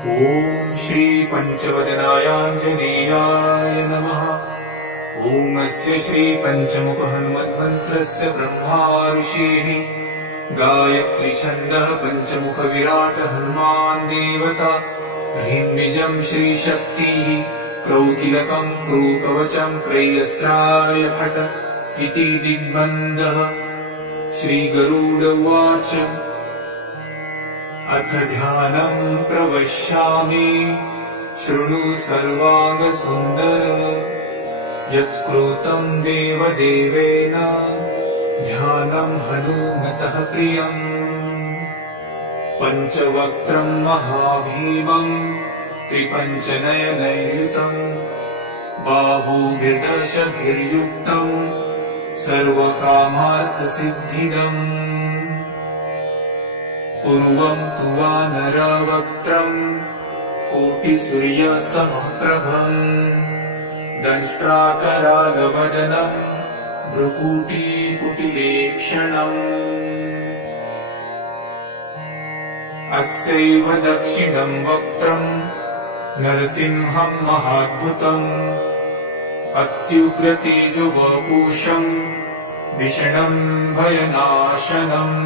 ॐ श्री पंचवदनायाञ्जनेयाय नमः। ॐ अस्य श्री पंचमुख हनुमन्मन्त्रस्य ब्रह्मा ऋषिः गायत्री छन्दः पंचमुख विराट हनुमान् देवता। ह्रीं बीजं श्रीशक्तिः क्रौकिलकं क्रूकवचं क्रयस्त्राय फट इति दिग्बन्धः। श्रीगरुड उवाच अथ ध्यानं प्रवक्ष्यामि शृणु सर्वाङ्गसुन्दर। यत्कृतं देवदेवेन ध्यानं हनुमतः प्रियम्। पञ्चवक्त्रं महाभीमं त्रिपञ्चनयनयुतं बाहुभिर्दशभिर्युक्तं सर्वकामार्थसिद्धिदम्। पूर्वं तु वानरवक्त्रं कोटिसूर्यसमप्रभम् दंष्ट्राकरालवदनं भ्रुकुटिकुटिलेक्षणम्। अस्यैव दक्षिणं वक्त्रं नरसिंहं महाद्भुतम् अत्युग्रतेजोवपुषं विषणं भयनाशनम्।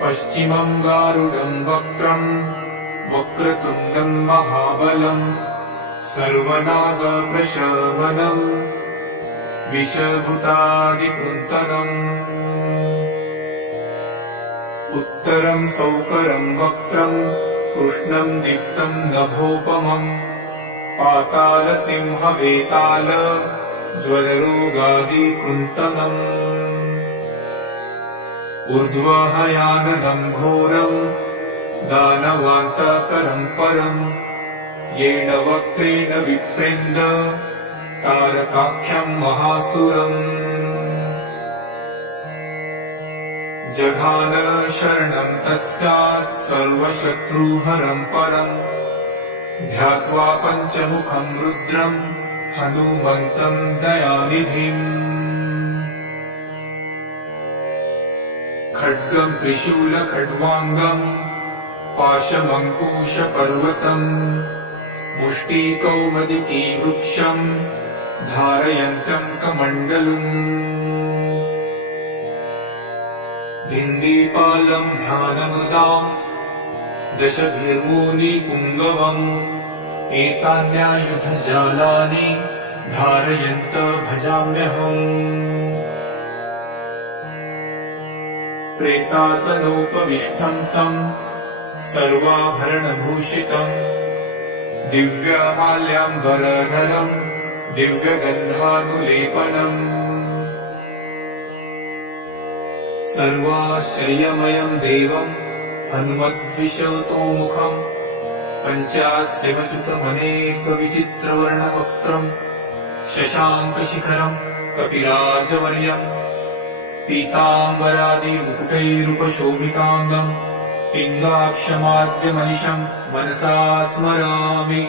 पश्चिमं गारुडं वक्त्रं वक्रतुण्डं महाबलं सर्वनागप्रशमनं विषभूतादिकृन्तनम्। उत्तरं सौकरं वक्त्रं कृष्णं दीप्तं नभोपमं पातालसिंहवेताल ज्वररोगादिकृन्तनम्। ऊर्ध्वहयाननं घोरं दानवान्तकरं परं येन वक्त्रेण विप्रेन्द तारकाख्यं महासुरम्। जघान शरणं तत्स्यात् सर्वशत्रुहरं परं ध्यात्वा पञ्चमुखं रुद्रं हनुमन्तं दयानिधिम्। खड्गं त्रिशूलखड्वाङ्गं पाशमङ्कुशपर्वतं मुष्टिकौमुदीवृक्षं धारयन्तं कमण्डलुम्। भिन्दिपालं ध्यानमुदां दशभिर्मूलिपुङ्गवम् एतान्यायुधजालानि धारयन्त भजाम्यहम्। प्रेतासनोपविष्टं तं सर्वाभरणभूषितं दिव्यमाल्याम्बरधरं दिव्यगन्धानुलेपनम्। सर्वाश्चर्यमयं देवं हनुमद्विशतोमुखं पञ्चास्यमच्युतमनेकविचित्रवर्णवक्त्रं शशाङ्कशिखरं कपिराजवर्यं पीताम्बरादिमुकुटैरुपशोभिताङ्गं पिङ्गाक्षमाद्यमनिशं मनसा स्मरामि।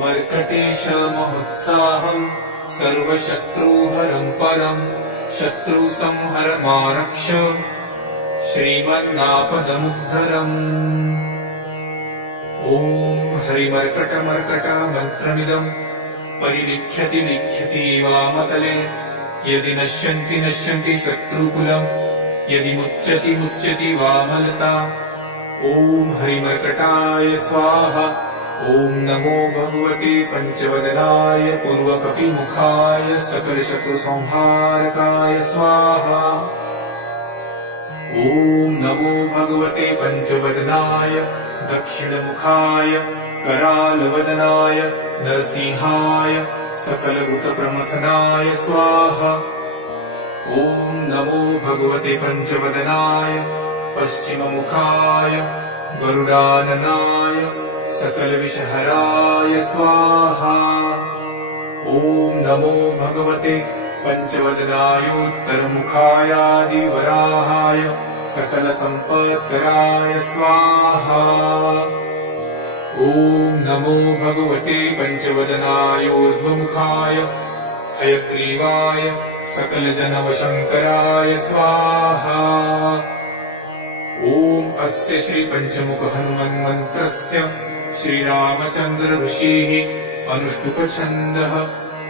मर्कटेशमहोत्साहं सर्वशत्रुहरं परं शत्रुसंहरमारक्ष श्रीमन्नापदमुद्धरम्। ॐ हरिमर्कटमर्कटमन्त्रमिदं परिलिख्यति लिख्यति वामतले। यदि नश्यन्ति नश्यन्ति शत्रुकुलं यदि मुच्यति मुच्यति वामलता। ॐ हरिमर्कटाय स्वाहा। ॐ नमो भगवते पंचवदनाय पूर्वकपिमुखाय सकलशत्रुसंहारकाय स्वाहा। ॐ नमो भगवते पंचवदनाय दक्षिणमुखाय करालवदनाय नरसिंहाय सकलभूतप्रमथनाय स्वाहा। ॐ नमो भगवते पंचवदनाय पश्चिममुखाय गरुडाननाय सकलविषहराय स्वाहा। ॐ नमो भगवते पंचवदनायोत्तरमुखायादिवराहाय सकलसम्पत्कराय स्वाहा। ॐ नमो भगवते पंचवदनायोर्ध्वमुखाय हयग्रीवाय सकलजनवशङ्कराय स्वाहा। ॐ ॐ अस्य श्री पञ्चमुख हनुमन्मन्त्रस्य श्रीरामचन्द्र ऋषिः अनुष्टुप्छन्दः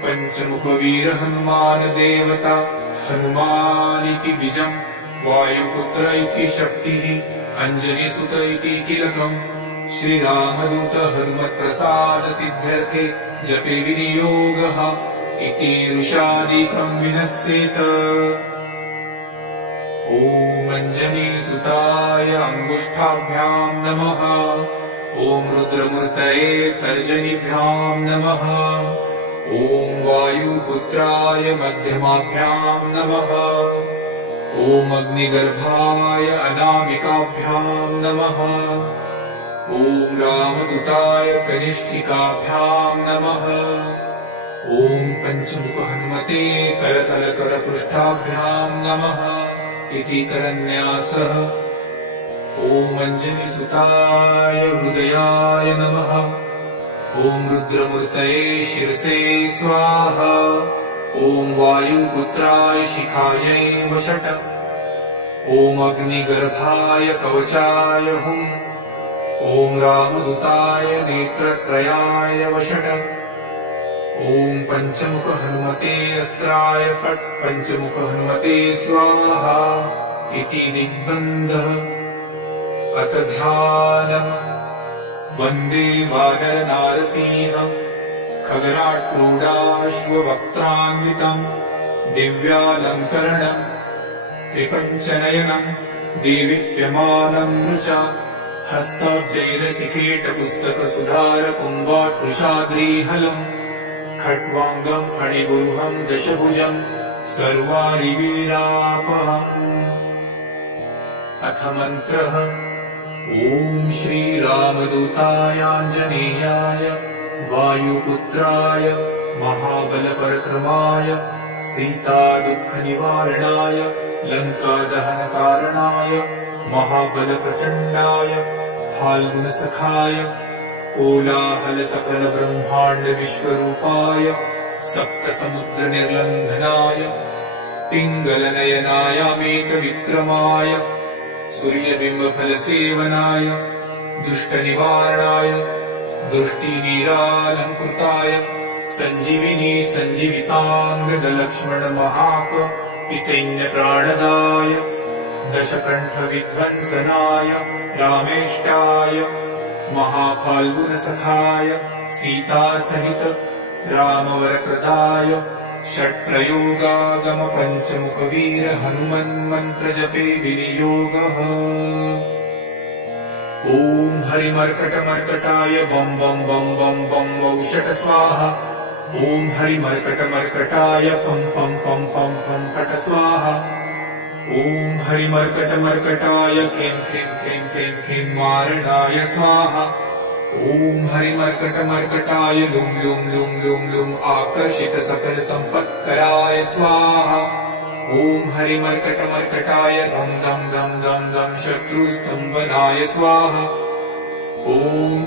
पञ्चमुखवीर हनुमान देवता हनुमानिति बीजम् वायुपुत्र इति शक्तिः अञ्जनीसुत इति कीलकम् श्रीरामदूत हनुमत्प्रसाद सिद्ध्यर्थे जपे विनियोगः इति ऋषादिकम् विनश्येत। ॐ अञ्जनीसुताय अङ्गुष्ठाभ्याम् नमः। ॐ रुद्रमूर्तये तर्जनीभ्याम् नमः। ॐ वायुपुत्राय मध्यमाभ्याम् नमः। ॐ अग्निगर्भाय अनामिकाभ्याम् नमः। ॐ रामदूताय कनिष्ठिकाभ्याम् नमः। ॐ पञ्चमुख हनुमते करतलकरपृष्ठाभ्याम् नमः इति करन्यासः। ॐ अञ्जनीसुताय हृदयाय नमः। ॐ रुद्रमूर्तये शिरसे स्वाहा। ॐ वायुपुत्राय शिखायै वषट्। ॐ अग्निगर्भाय कवचाय हुम्। ॐ रामदूताय नेत्रत्रयाय वषट्। ॐ पञ्चमुख हनुमते अस्त्राय फट्। पञ्चमुख हनुमते स्वाहा इति दिग्बन्धः। अथ ध्यानम्। वन्दे वानरनारसिंहम् खगराट्क्रूडाश्ववक्त्रान्वितम् दिव्यालङ्करणम् त्रिपञ्चनयनम् देवीप्यमानम् नृचा हस्तब्जैरसिकेटपुस्तकसुधारकुम्भाट्वृषाद्रीहलम् खट्वाङ्गम् फणिगुरुहम् दशभुजम् सर्वारिवीरापहम्। अथ मन्त्रः। ॐ श्रीरामदूतायाञ्जनेयाय वायुपुत्राय महाबलपराक्रमाय सीतादुःखनिवारणाय लङ्कादहनकारणाय महाबलप्रचण्डाय फाल्गुनसखाय कोलाहलसकलब्रह्माण्डविश्वरूपाय सप्तसमुद्रनिर्लङ्घनाय पिङ्गलनयनायामेकविक्रमाय सूर्यबिम्बफलसेवनाय दुष्टनिवारणाय दृष्टिनीरालङ्कृताय सञ्जीविनी सञ्जीविताङ्गदलक्ष्मणमहाकपिसैन्यप्राणदाय दशकण्ठविध्वंसनाय रामेष्टाय महाफाल्गुनसखाय सीतासहित रामवरप्रदाय षट्प्रयोगागम पञ्चमुखवीर हनुमन्मन्त्रजपे विनियोगः। ॐ हरिमर्कटमर्कटाय बं बं बं बं बं वौषट स्वाहा। ॐ हरिमर्कटमर्कटाय फं फं फं फं फं फट स्वाहा। ॐ हरिमर्कटमर्कटाय खें खें खें खें खें मारणाय स्वाहा। ॐ हरिमर्कटमर्कटाय लुं लुं लुं लुं लुं आकर्षित सकल सम्पत्कराय स्वाहा। ॐ हरिमर्कटमर्कटाय धं धं धं धं धं शत्रुस्तम्भनाय स्वाहा। ॐ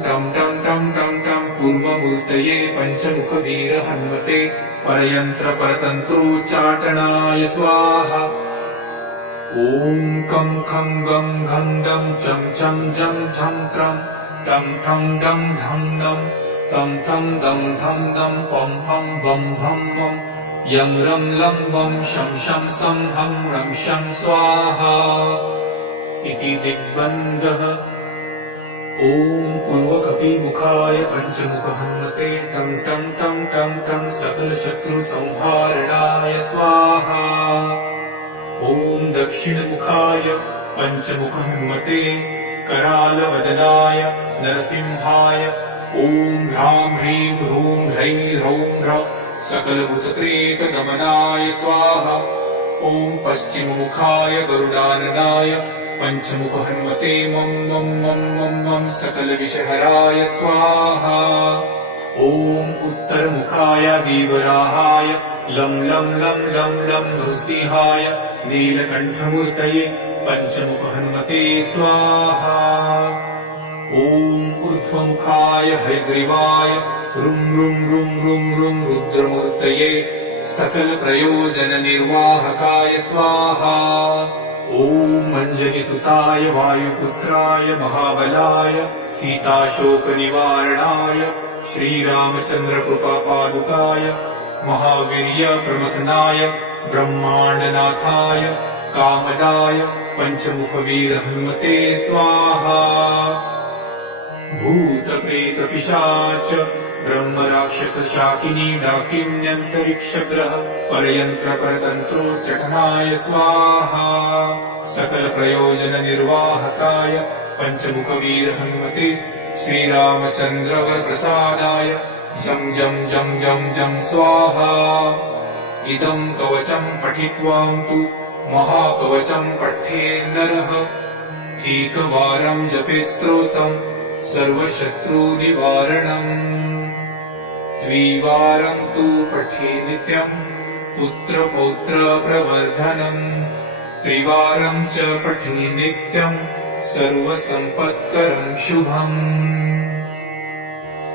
टं टं टं टं टं पूर्वमूर्तये पञ्चमुखवीर हनुमते परयन्त्रपरतन्त्रोच्चाटनाय स्वाहा। ॐ कं खं गं घं दं चं चं जं झं त्रं टं ठं डं ढं नं तं थं दं धं दं पं फं बं भं मं यं रं लं वं शं शं सं हं रं शं स्वाहा इति दिग्बन्धः। ॐ पूर्वकपिमुखाय पञ्चमुख हनुमते टं टं टं टं टं सकलशत्रुसंहारणाय स्वाहा। ॐ दक्षिणमुखाय पञ्चमुख हनुमते करालवदनाय नरसिंहाय ॐ ह्रां ह्रीं ह्रूं ह्रैं ह्रौं ह्रौं सकलभूतप्रेतदमनाय स्वाहा। ॐ पश्चिममुखाय गरुडाननाय पञ्चमुख हनुमते मं मं मं मं मं सकलविषहराय स्वाहा। ॐ उत्तरमुखाय दीवराहाय लं लं लं लं लं नृसिंहाय नीलकण्ठमूर्तये पञ्चमुख हनुमते स्वाहा। ॐ ऊर्ध्वमुखाय हयग्रीवाय रुं रुं रुं रुं रुं रुद्रमूर्तये सकलप्रयोजननिर्वाहकाय स्वाहा। ॐ ॐ अञ्जनिसुताय वायुपुत्राय महाबलाय सीताशोकनिवारणाय श्रीरामचन्द्रकृपापादुकाय महावीर्यप्रमथनाय ब्रह्माण्डनाथाय कामदाय पञ्चमुखवीर हनुमते स्वाहा। भूतप्रेतपिशाच ब्रह्मराक्षसशाकिनी डाकिन्यन्तरिक्षग्रह परयन्त्रपरतन्त्रोच्चाटनाय स्वाहा। सकलप्रयोजननिर्वाहकाय पञ्चमुखवीर हनुमते श्रीरामचन्द्रवरप्रसादाय जं जं जं जं जं स्वाहा। इदं कवचं पठित्वा तु महाकवचं पठेन्नरः एकवारं जपेत् स्तोत्रं सर्वशत्रुनिवारणम्। द्विवारं तु पठे नित्यं पुत्रपौत्रप्रवर्धनम्। त्रिवारं च पठे नित्यं सर्वसम्पत्करं शुभम्।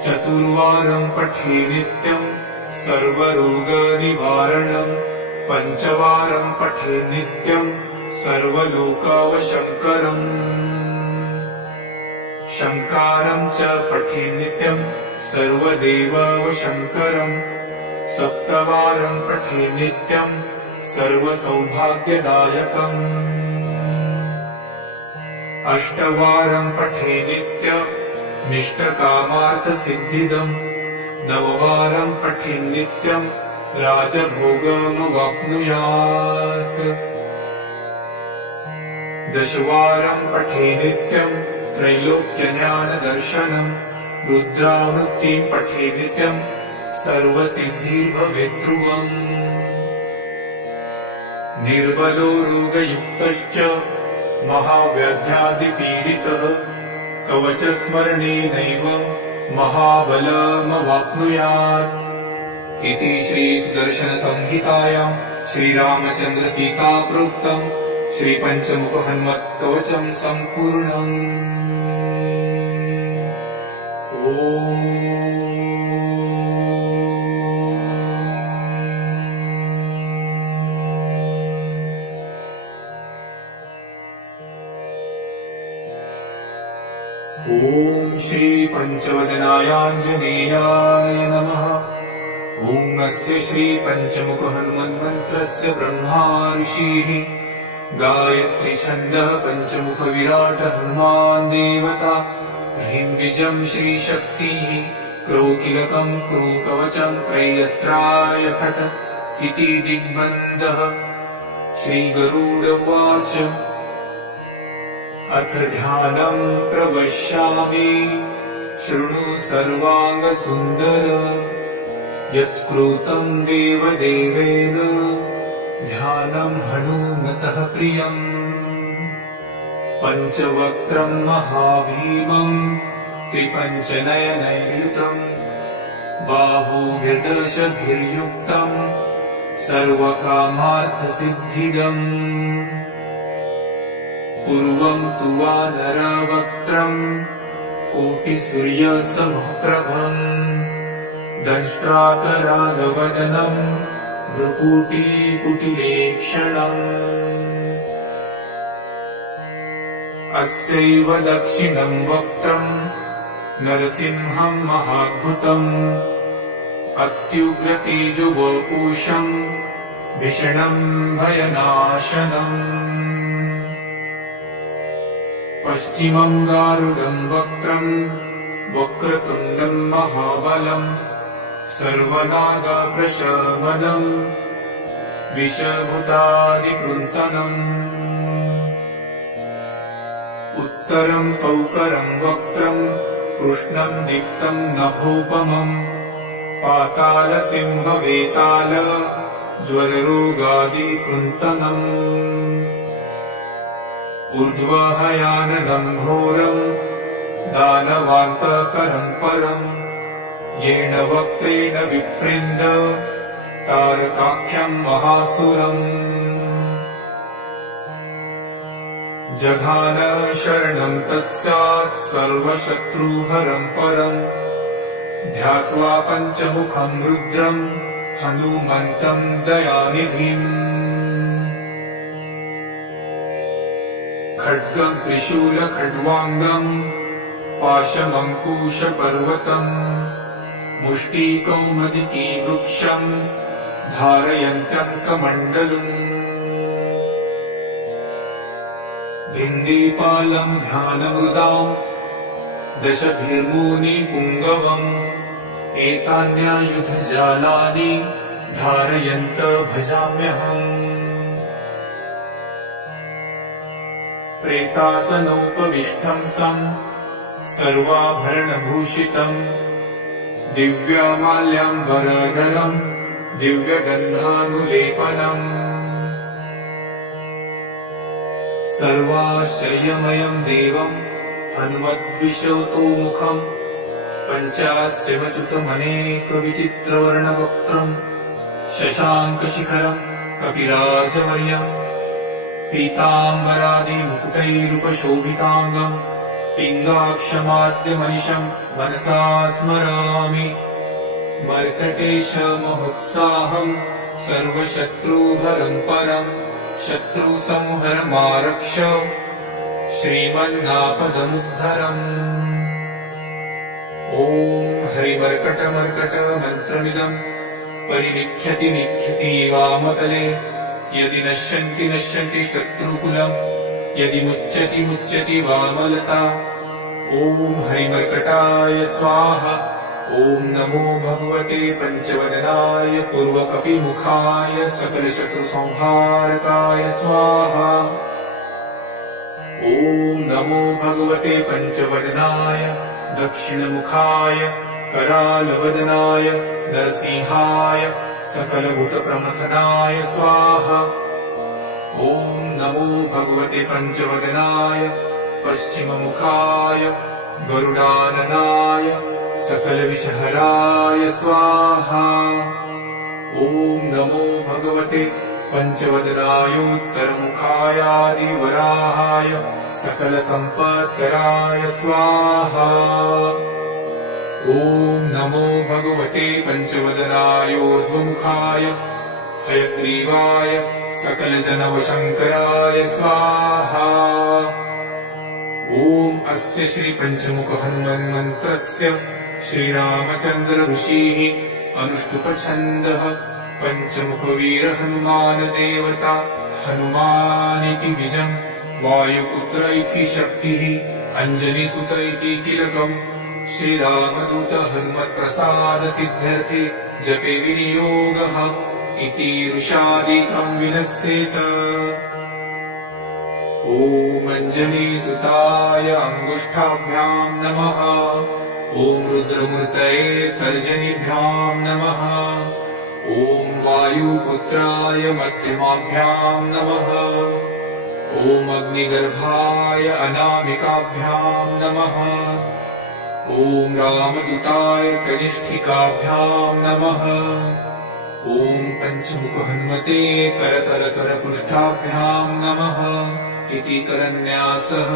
चतुर्वारं पठे नित्यं सर्वरोगनिवारणम्। पञ्चवारं पठे नित्यं सर्वलोकावशङ्करम्। शङ्कारं च पठे नित्यं सर्वदेवावशङ्करम्। सप्तवारं पठे नित्यं सर्वसौभाग्यदायकम्। अष्टवारं पठे नित्यं निष्टकामार्थसिद्धिदम्। नववारं पठे नित्यं राजभोगमवाप्नुयात्। दशवारं पठे नित्यं त्रैलोक्यज्ञानदर्शनम्। रुद्रावृत्तिं पठे नित्यं सर्वसिद्धिर्भवेत् ध्रुवम्। निर्बलो रोगयुक्तश्च महाव्याध्यादिपीडितः कवचस्मरणेनैव महाबलमवाप्नुयात्। इति श्रीसुदर्शनसंहितायां श्रीरामचन्द्रसीताप्रोक्तं श्रीपञ्चमुखहनुमत्कवचं सम्पूर्णम्। ॐ श्रीपञ्चवदनायाञ्जनेयाय नमः। ॐ अस्य श्रीपञ्चमुखहनुमन्मन्त्रस्य ब्रह्मा ऋषिः गायत्री छन्दः पञ्चमुखविराट हनुमान् देवता। ह्रीं बीजं श्रीशक्तिः क्रोकिलकं क्रूकवचं त्रयस्त्राय फट् इति दिग्बन्धः। श्रीगरुडोवाच अथ ध्यानं प्रवक्ष्यामि शृणु सर्वाङ्गसुन्दर। यत्कृतं देवदेवेन ध्यानं हनुमतः प्रियम्। पञ्चवक्त्रं महाभीमं त्रिपञ्चनयनैर्युतं बाहुभिर्दशभिर्युक्तं सर्वकामार्थसिद्धिदम्। पूर्वं तु वानरवक्त्रं कोटिसूर्यसमप्रभम्। दंष्ट्राकरालवदनं भ्रुकुटिकुटिलेक्षणम्। अस्यैव दक्षिणं वक्त्रं नरसिंहं महाद्भुतम्। अत्युग्रतेजोवपुषं भीषणं भयनाशनम्। पश्चिमं गारुडं वक्त्रं वक्रतुण्डं महाबलम्। सर्वनागप्रशमनम् विषभूतादिकृन्तनम्। उत्तरं सौकरं वक्त्रं कृष्णं दीप्तं नभोपमम्। पातालसिंहवेताल ज्वररोगादिकृन्तनम्। ऊर्ध्वहयाननं घोरं दानवान्तकरं परम्। येन वक्त्रेण विप्रेन्द तारकाख्यं महासुरम्। जघान शरणं तत्स्यात् सर्वशत्रुहरं परम्। ध्यात्वा पञ्चमुखं रुद्रं हनुमन्तं दयानिधिम्। खड्गं त्रिशूलखड्वाङ्गं पाशमङ्कुशपर्वतम् मुष्टिकौमुदिकी वृक्षं धारयन्तं कमण्डलुम् भिन्दीपालं ध्यानमृदां दशभिर्मुनिपुङ्गवम् एतान्यायुधजालानि धारयन्त भजाम्यहम् प्रेतासनोपविष्टं तं सर्वाभरणभूषितम् दिव्यमाल्याम्बरधरम् दिव्यगन्धानुलेपनम् सर्वाश्चर्यमयं देवं हनुमद्विशतोमुखम् पञ्चास्यमच्युतमनेकविचित्रवर्णवक्त्रम् शशाङ्कशिखरम् कपिराजवर्यम् पीताम्बरादिमुकुटैरुपशोभिताङ्गम् पिङ्गाक्षमाद्यमनिशम् मनसा स्मरामि मर्कटेशमहोत्साहम् सर्वशत्रुहरम् परम् शत्रुसंहरमारक्ष श्रीमन्नापदमुद्धरम् ॐ हरिमर्कटमर्कटमन्त्रमिदम् परिनिख्यति निख्यति वामतले यदि नश्यन्ति नश्यन्ति शत्रुकुलम् यदि मुच्यति मुच्यति वामलता ॐ हरिमर्कटाय स्वाहा ॐ नमो भगवते पञ्चवदनाय पूर्वकपिमुखाय सकलशत्रुसंहारकाय स्वाहा ॐ नमो भगवते पञ्चवदनाय दक्षिणमुखाय करालवदनाय नरसिंहाय सकलभूतप्रमथनाय स्वाहा ॐ नमो भगवते पञ्चवदनाय पश्चिममुखाय गरुडाननाय सकलविषहराय स्वाहा ॐ नमो भगवते पञ्चवदनायोत्तरमुखायादिवराहाय सकलसम्पत्कराय स्वाहा ॐ नमो भगवते पञ्चवदनायोर्ध्वमुखाय हयग्रीवाय सकलजनवशङ्कराय स्वाहा ॐ अस्य श्रीपञ्चमुखहनुमन्मन्त्रस्य श्रीरामचन्द्र ऋषिः अनुष्टुपछन्दः पञ्चमुखवीरहनुमानदेवता हनुमानिति बीजम् वायुपुत्र इति शक्तिः अञ्जनीसुत इति कीलकम् श्रीरामदूत हनुमत्प्रसादसिद्ध्यर्थे जपे विनियोगः इति ऋषादिकम् विनश्येत ॐ अञ्जनीसुताय अङ्गुष्ठाभ्याम् नमः ॐ रुद्रमूर्तये तर्जनीभ्याम् नमः ॐ वायुपुत्राय मध्यमाभ्याम् नमः ॐ अग्निगर्भाय अनामिकाभ्याम् नमः ॐ रामदूताय कनिष्ठिकाभ्याम् नमः ॐ पञ्चमुखहनुमते करतलकरपृष्ठाभ्याम् नमः इति करन्यासः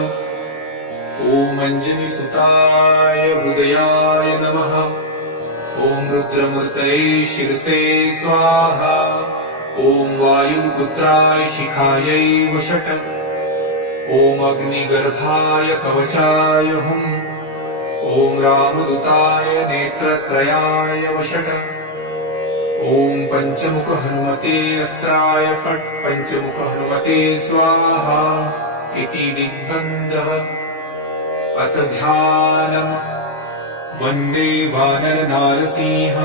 ॐ अञ्जनीसुताय हृदयाय नमः ॐ रुद्रमूर्तये शिरसे स्वाहा ॐ वायुपुत्राय शिखायै वषट् ॐ अग्निगर्भाय कवचाय हुम् ॐ रामदूताय नेत्रत्रयाय वषट् ॐ पञ्चमुखहनुमते अस्त्राय फट् पञ्चमुखहनुमते स्वाहा इति दिग्बन्धः अथ ध्यानम् वन्दे वानरनारसिंह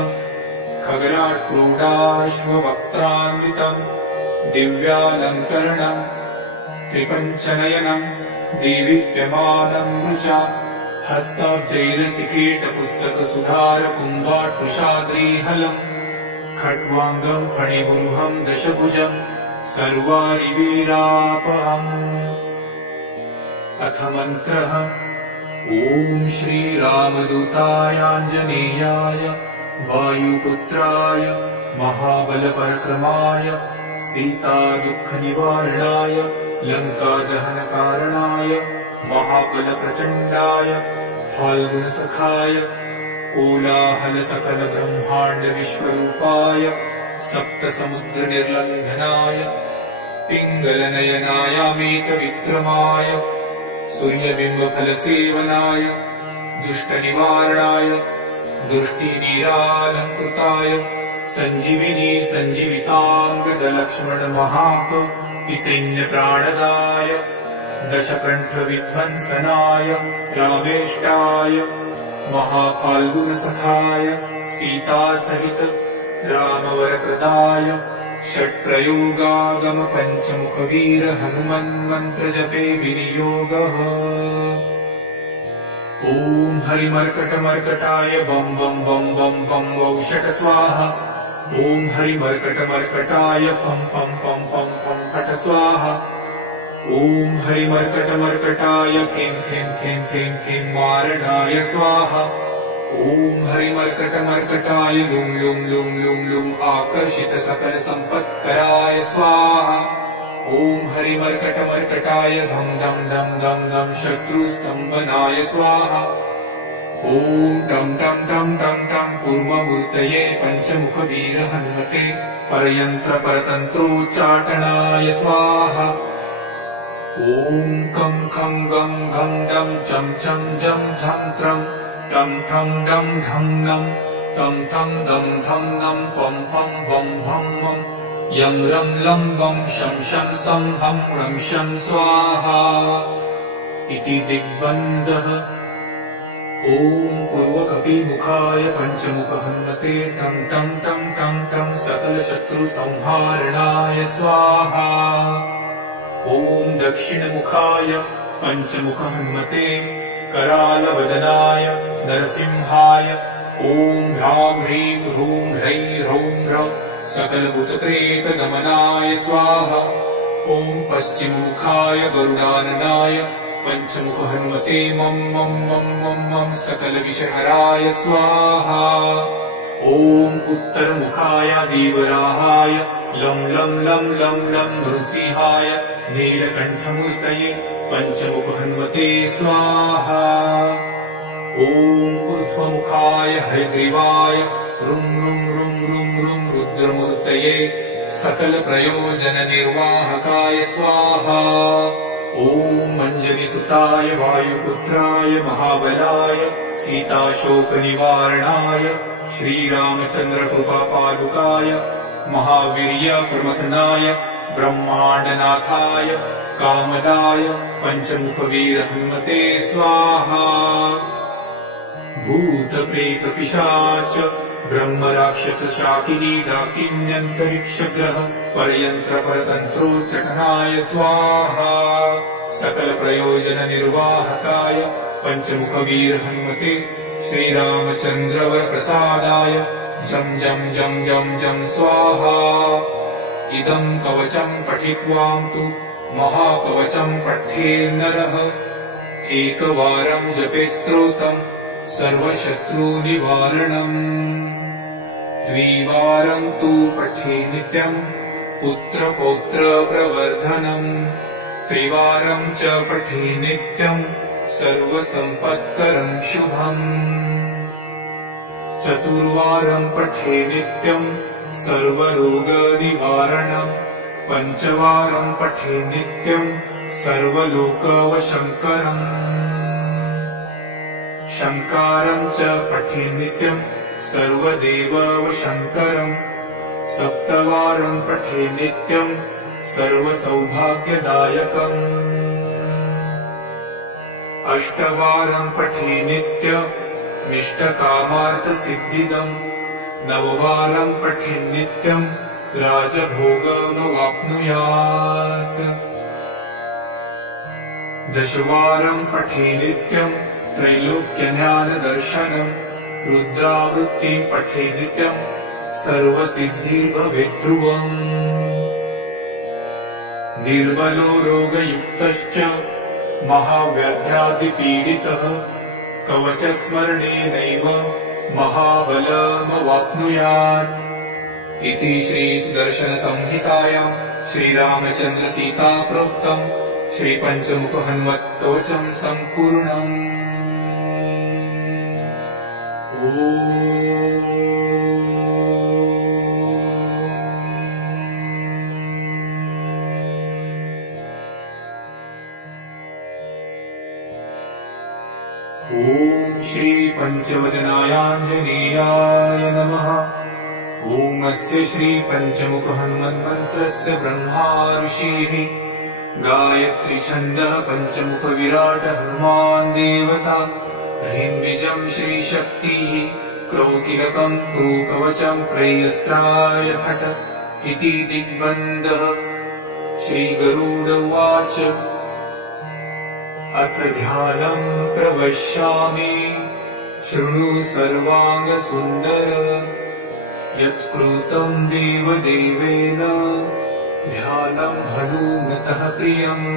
खगराट्क्रूडाश्ववक्त्रान्वितम् दिव्यालङ्करणम् त्रिपञ्चनयनम् दीविप्यमानम् रुचा हस्ताब्जैरसिकीटपुस्तकसुधारकुम्भाट्कुशाद्रीहलम् खट्वाङ्गम् फणिगुरुहम् दशभुजम् सर्वारिवीरापहम् अथ मन्त्रः ॐ श्रीरामदूतायाञ्जनेयाय वायुपुत्राय महाबलपरक्रमाय सीतादुःखनिवारणाय लङ्कादहनकारणाय महाबलप्रचण्डाय फाल्गुनसखाय कोलाहलसकलब्रह्माण्डविश्वरूपाय सप्तसमुद्रनिर्लङ्घनाय पिङ्गलनयनायामेतविक्रमाय सूर्यबिम्बफलसेवनाय दुष्टनिवारणाय दृष्टिवीरालङ्कृताय सञ्जीविनी सञ्जीविताङ्गदलक्ष्मणमहाकपिसैन्यप्राणदाय दशकण्ठविध्वंसनाय रामेष्टाय महाफाल्गुनसखाय सीतासहित रामवरप्रदाय षट्प्रयोगागम पञ्चमुखवीर हनुमन्मन्त्रजपे विनियोगः। ॐ हरिमर्कटमर्कटाय बं बं बं बं बं वौषट स्वाहा। ॐ हरिमर्कटमर्कटाय फं फं फं फं फं फट स्वाहा। ॐ हरिमर्कटमर्कटाय खें खें खें खें खें मारणाय स्वाहा। ॐ हरिमर्कटमर्कटाय लुं लुं लुं लुं लुं आकर्षित सकल सम्पत्कराय स्वाहा। ॐ हरिमर्कटमर्कटाय धं धं धं धं धं शत्रुस्तम्भनाय स्वाहा। ॐ टं टं टं टं टं कूर्ममूर्तये पञ्चमुखवीर हनुमते परयन्त्रपरतन्त्रोच्चाटनाय स्वाहा। ॐ कं खं गं घं डं चं चं जं झं त्रं टं ठं डं ढं नं तं थं दं धं नं पं फं बं भं मं यं रं लं वं शं शं सं हं रं शं स्वाहा इति दिग्बन्धः। ॐ पूर्वकपिमुखाय पञ्चमुखहनुमते टं टं टं टं टं सकलशत्रुसंहारणाय स्वाहा। ॐ दक्षिणमुखाय पञ्चमुखहनुमते करालवदनाय नरसिंहाय ॐ ह्रां ह्रीं ह्रूं ह्रैं ह्रौं ह्रः सकलभूतप्रेतदमनाय स्वाहा। ॐ पश्चिममुखाय गरुडाननाय पञ्चमुखहनुमते मं मं मं मं मं सकलविषहराय स्वाहा। ॐ उत्तरमुखाय देवराहाय लं लं लं लं लं नृसिंहाय नीलकण्ठमूर्तये पञ्चमुखहनुमते स्वाहा। ॐ ऊर्ध्वमुखाय हयग्रीवाय रुं रुं रुं रुं रुं रुद्रमूर्तये सकलप्रयोजननिर्वाहकाय स्वाहा। ॐ अञ्जनिसुताय वायुपुत्राय महाबलाय सीताशोकनिवारणाय श्रीरामचन्द्रकृपापादुकाय महावीर्यप्रमथनाय ब्रह्माण्डनाथाय कामदाय पञ्चमुखवीर हनुमते स्वाहा। भूतप्रेतपिशाच ब्रह्मराक्षसशाकिनी डाकिन्यन्तरिक्षग्रह परयन्त्रपरतन्त्रोच्चाटनाय स्वाहा। सकलप्रयोजननिर्वाहकाय पञ्चमुखवीर हनुमते श्रीरामचन्द्रवरप्रसादाय जं जं जं जं जं स्वाहा। इदं कवचं पठित्वां तु महाकवचं पठेन्नरः एकवारं जपेत् स्तोत्रं सर्वशत्रुनिवारणम्। द्विवारं तु पठे नित्यं पुत्रपौत्रप्रवर्धनम्। त्रिवारं च पठे नित्यं सर्वसम्पत्करं शुभम्। चतुर्वारं पठे नित्यं सर्वरोगनिवारणम्। पञ्चवारं पठे नित्यं सर्वलोकवशङ्करम्। शङ्कारं च पठे नित्यं सर्वदेववशङ्करम्। सप्तवारं पठे नित्यं सर्वसौभाग्यदायकम्। अष्टवारं पठे नित्यमिष्टकामार्थसिद्धिदम्। नववारं पठे नित्यं राजभोगमवाप्नुयात्। दशवारं पठे नित्यं त्रैलोक्यज्ञानदर्शनम्। रुद्रावृत्तिं पठे नित्यं सर्वसिद्धिर्भवेत् ध्रुवम्। निर्बलो रोगयुक्तश्च महाव्याध्यादिपीडितः कवचस्मरणेनैव महाबलमवाप्नुयात् इति श्रीसुदर्शनसंहितायां श्रीरामचन्द्रसीता प्रोक्तम् श्रीपञ्चमुखहनुमत्कवचं सम्पूर्णम्। ॐ ॐ श्री पञ्चवदनायाञ्जनेयाय नमः। ॐ अस्य श्री पञ्चमुख हनुमन्मन्त्रस्य ब्रह्मा ऋषिः गायत्री छन्दः पञ्चमुख विराट हनुमान् देवता। ह्रीं बीजं श्रीशक्तिः क्रौकिलकं क्रूकवचं क्रयस्त्राय फट् इति दिग्बन्धः। श्रीगरुड उवाच अथ ध्यानं प्रवक्ष्यामि शृणु सर्वाङ्गसुन्दर। यत्कृतं देवदेवेन ध्यानं हनुमतः प्रियम्।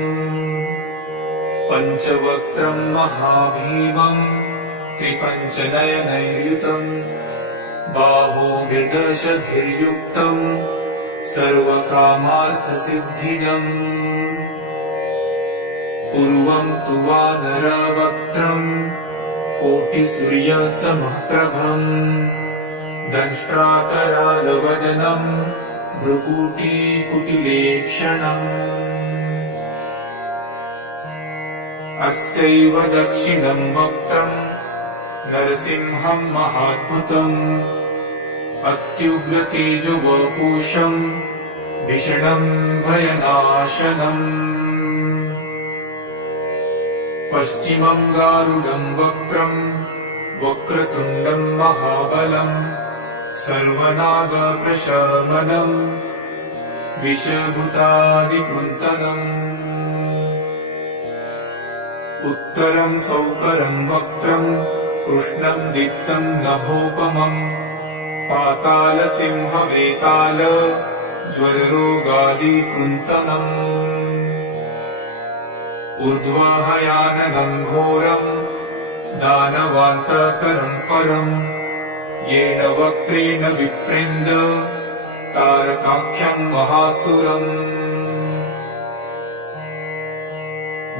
पञ्चवक्त्रं महाभीमं त्रिपञ्चनयनैर्युतं बाहोभिर्दशभिर्युक्तं सर्वकामार्थसिद्धिदम्। पूर्वं तु वानरवक्त्रं कोटिसूर्यसमप्रभम् दंष्ट्राकरालवदनं भ्रुकुटीकुटिलेक्षणम्। अस्यैव दक्षिणं वक्त्रं नरसिंहं महाद्भुतम् अत्युग्रतेजोवपुषं भीषणं भयनाशनम्। पश्चिमं गारुडं वक्त्रं वक्रतुण्डं महाबलम् सर्वनागप्रशमनं विषभूतादिकृन्तनम्। उत्तरं सौकरं वक्त्रं कृष्णं दीप्तं नभोपमम् पातालसिंहवेताल ज्वररोगादिकृन्तनम्। ऊर्ध्वहयाननं घोरं दानवान्तकरं परम् येन वक्त्रेण विप्रेन्द तारकाख्यं महासुरम्।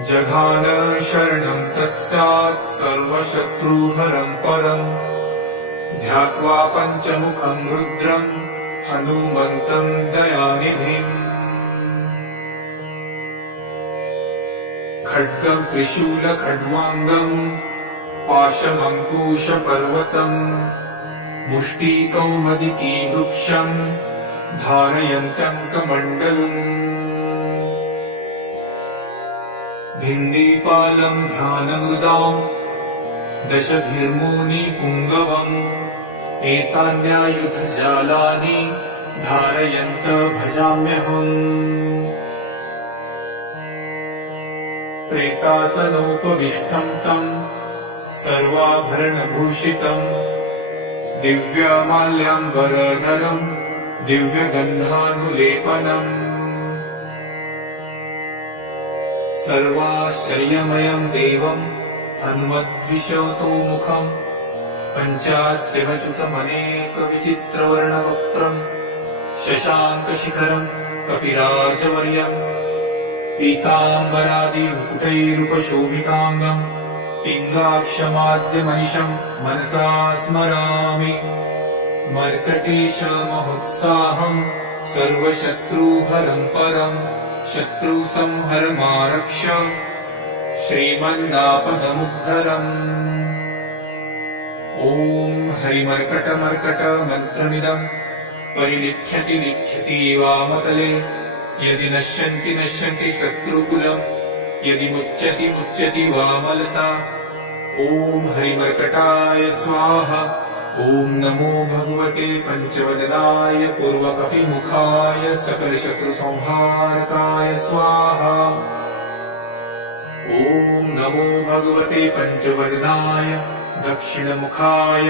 जघान शरणं तत्सात् सर्वशत्रुहरं परम् ध्यात्वा पञ्चमुखं रुद्रं हनुमन्तं दयानिधिम्। खड्गं त्रिशूलखड्वाङ्गं पाशमङ्कुशपर्वतम् मुष्टिकौमदिकी वृक्षं धारयन्तं कमण्डलुम्। भिन्दीपालं ध्यानमृदां दशभिर्मुनिपुङ्गवम् एतान्यायुधजालानि धारयन्त भजाम्यहम्। प्रेतासनोपविष्टं तं सर्वाभरणभूषितं दिव्यमाल्याम्बरधरं दिव्यगन्धानुलेपनम्। सर्वाश्चर्यमयं देवं हनुमद्विशतोमुखं पञ्चास्यमच्युतमनेकविचित्रवर्णवक्त्रं शशाङ्कशिखरं कपिराजवर्यम् पीताम्बरादिमुकुटैरुपशोभिताङ्गं पिङ्गाक्षमाद्यमनिशं मनसा स्मरामि। मर्कटेशमहोत्साहं सर्वशत्रुहरं परं शत्रुसंहरमारक्ष श्रीमन्नापदमुद्धरम्। ॐ हरिमर्कटमर्कटमन्त्रमिदं परिलिख्यति लिख्यति वामतले यदि नश्यन्ति नश्यन्ति शत्रुकुलम् यदि मुच्यति मुच्यति वामलता। ॐ हरिमर्कटाय स्वाहा। ॐ नमो भगवते पञ्चवदनाय पूर्वकपिमुखाय सकलशत्रुसंहारकाय स्वाहा। ॐ नमो भगवते पञ्चवदनाय दक्षिणमुखाय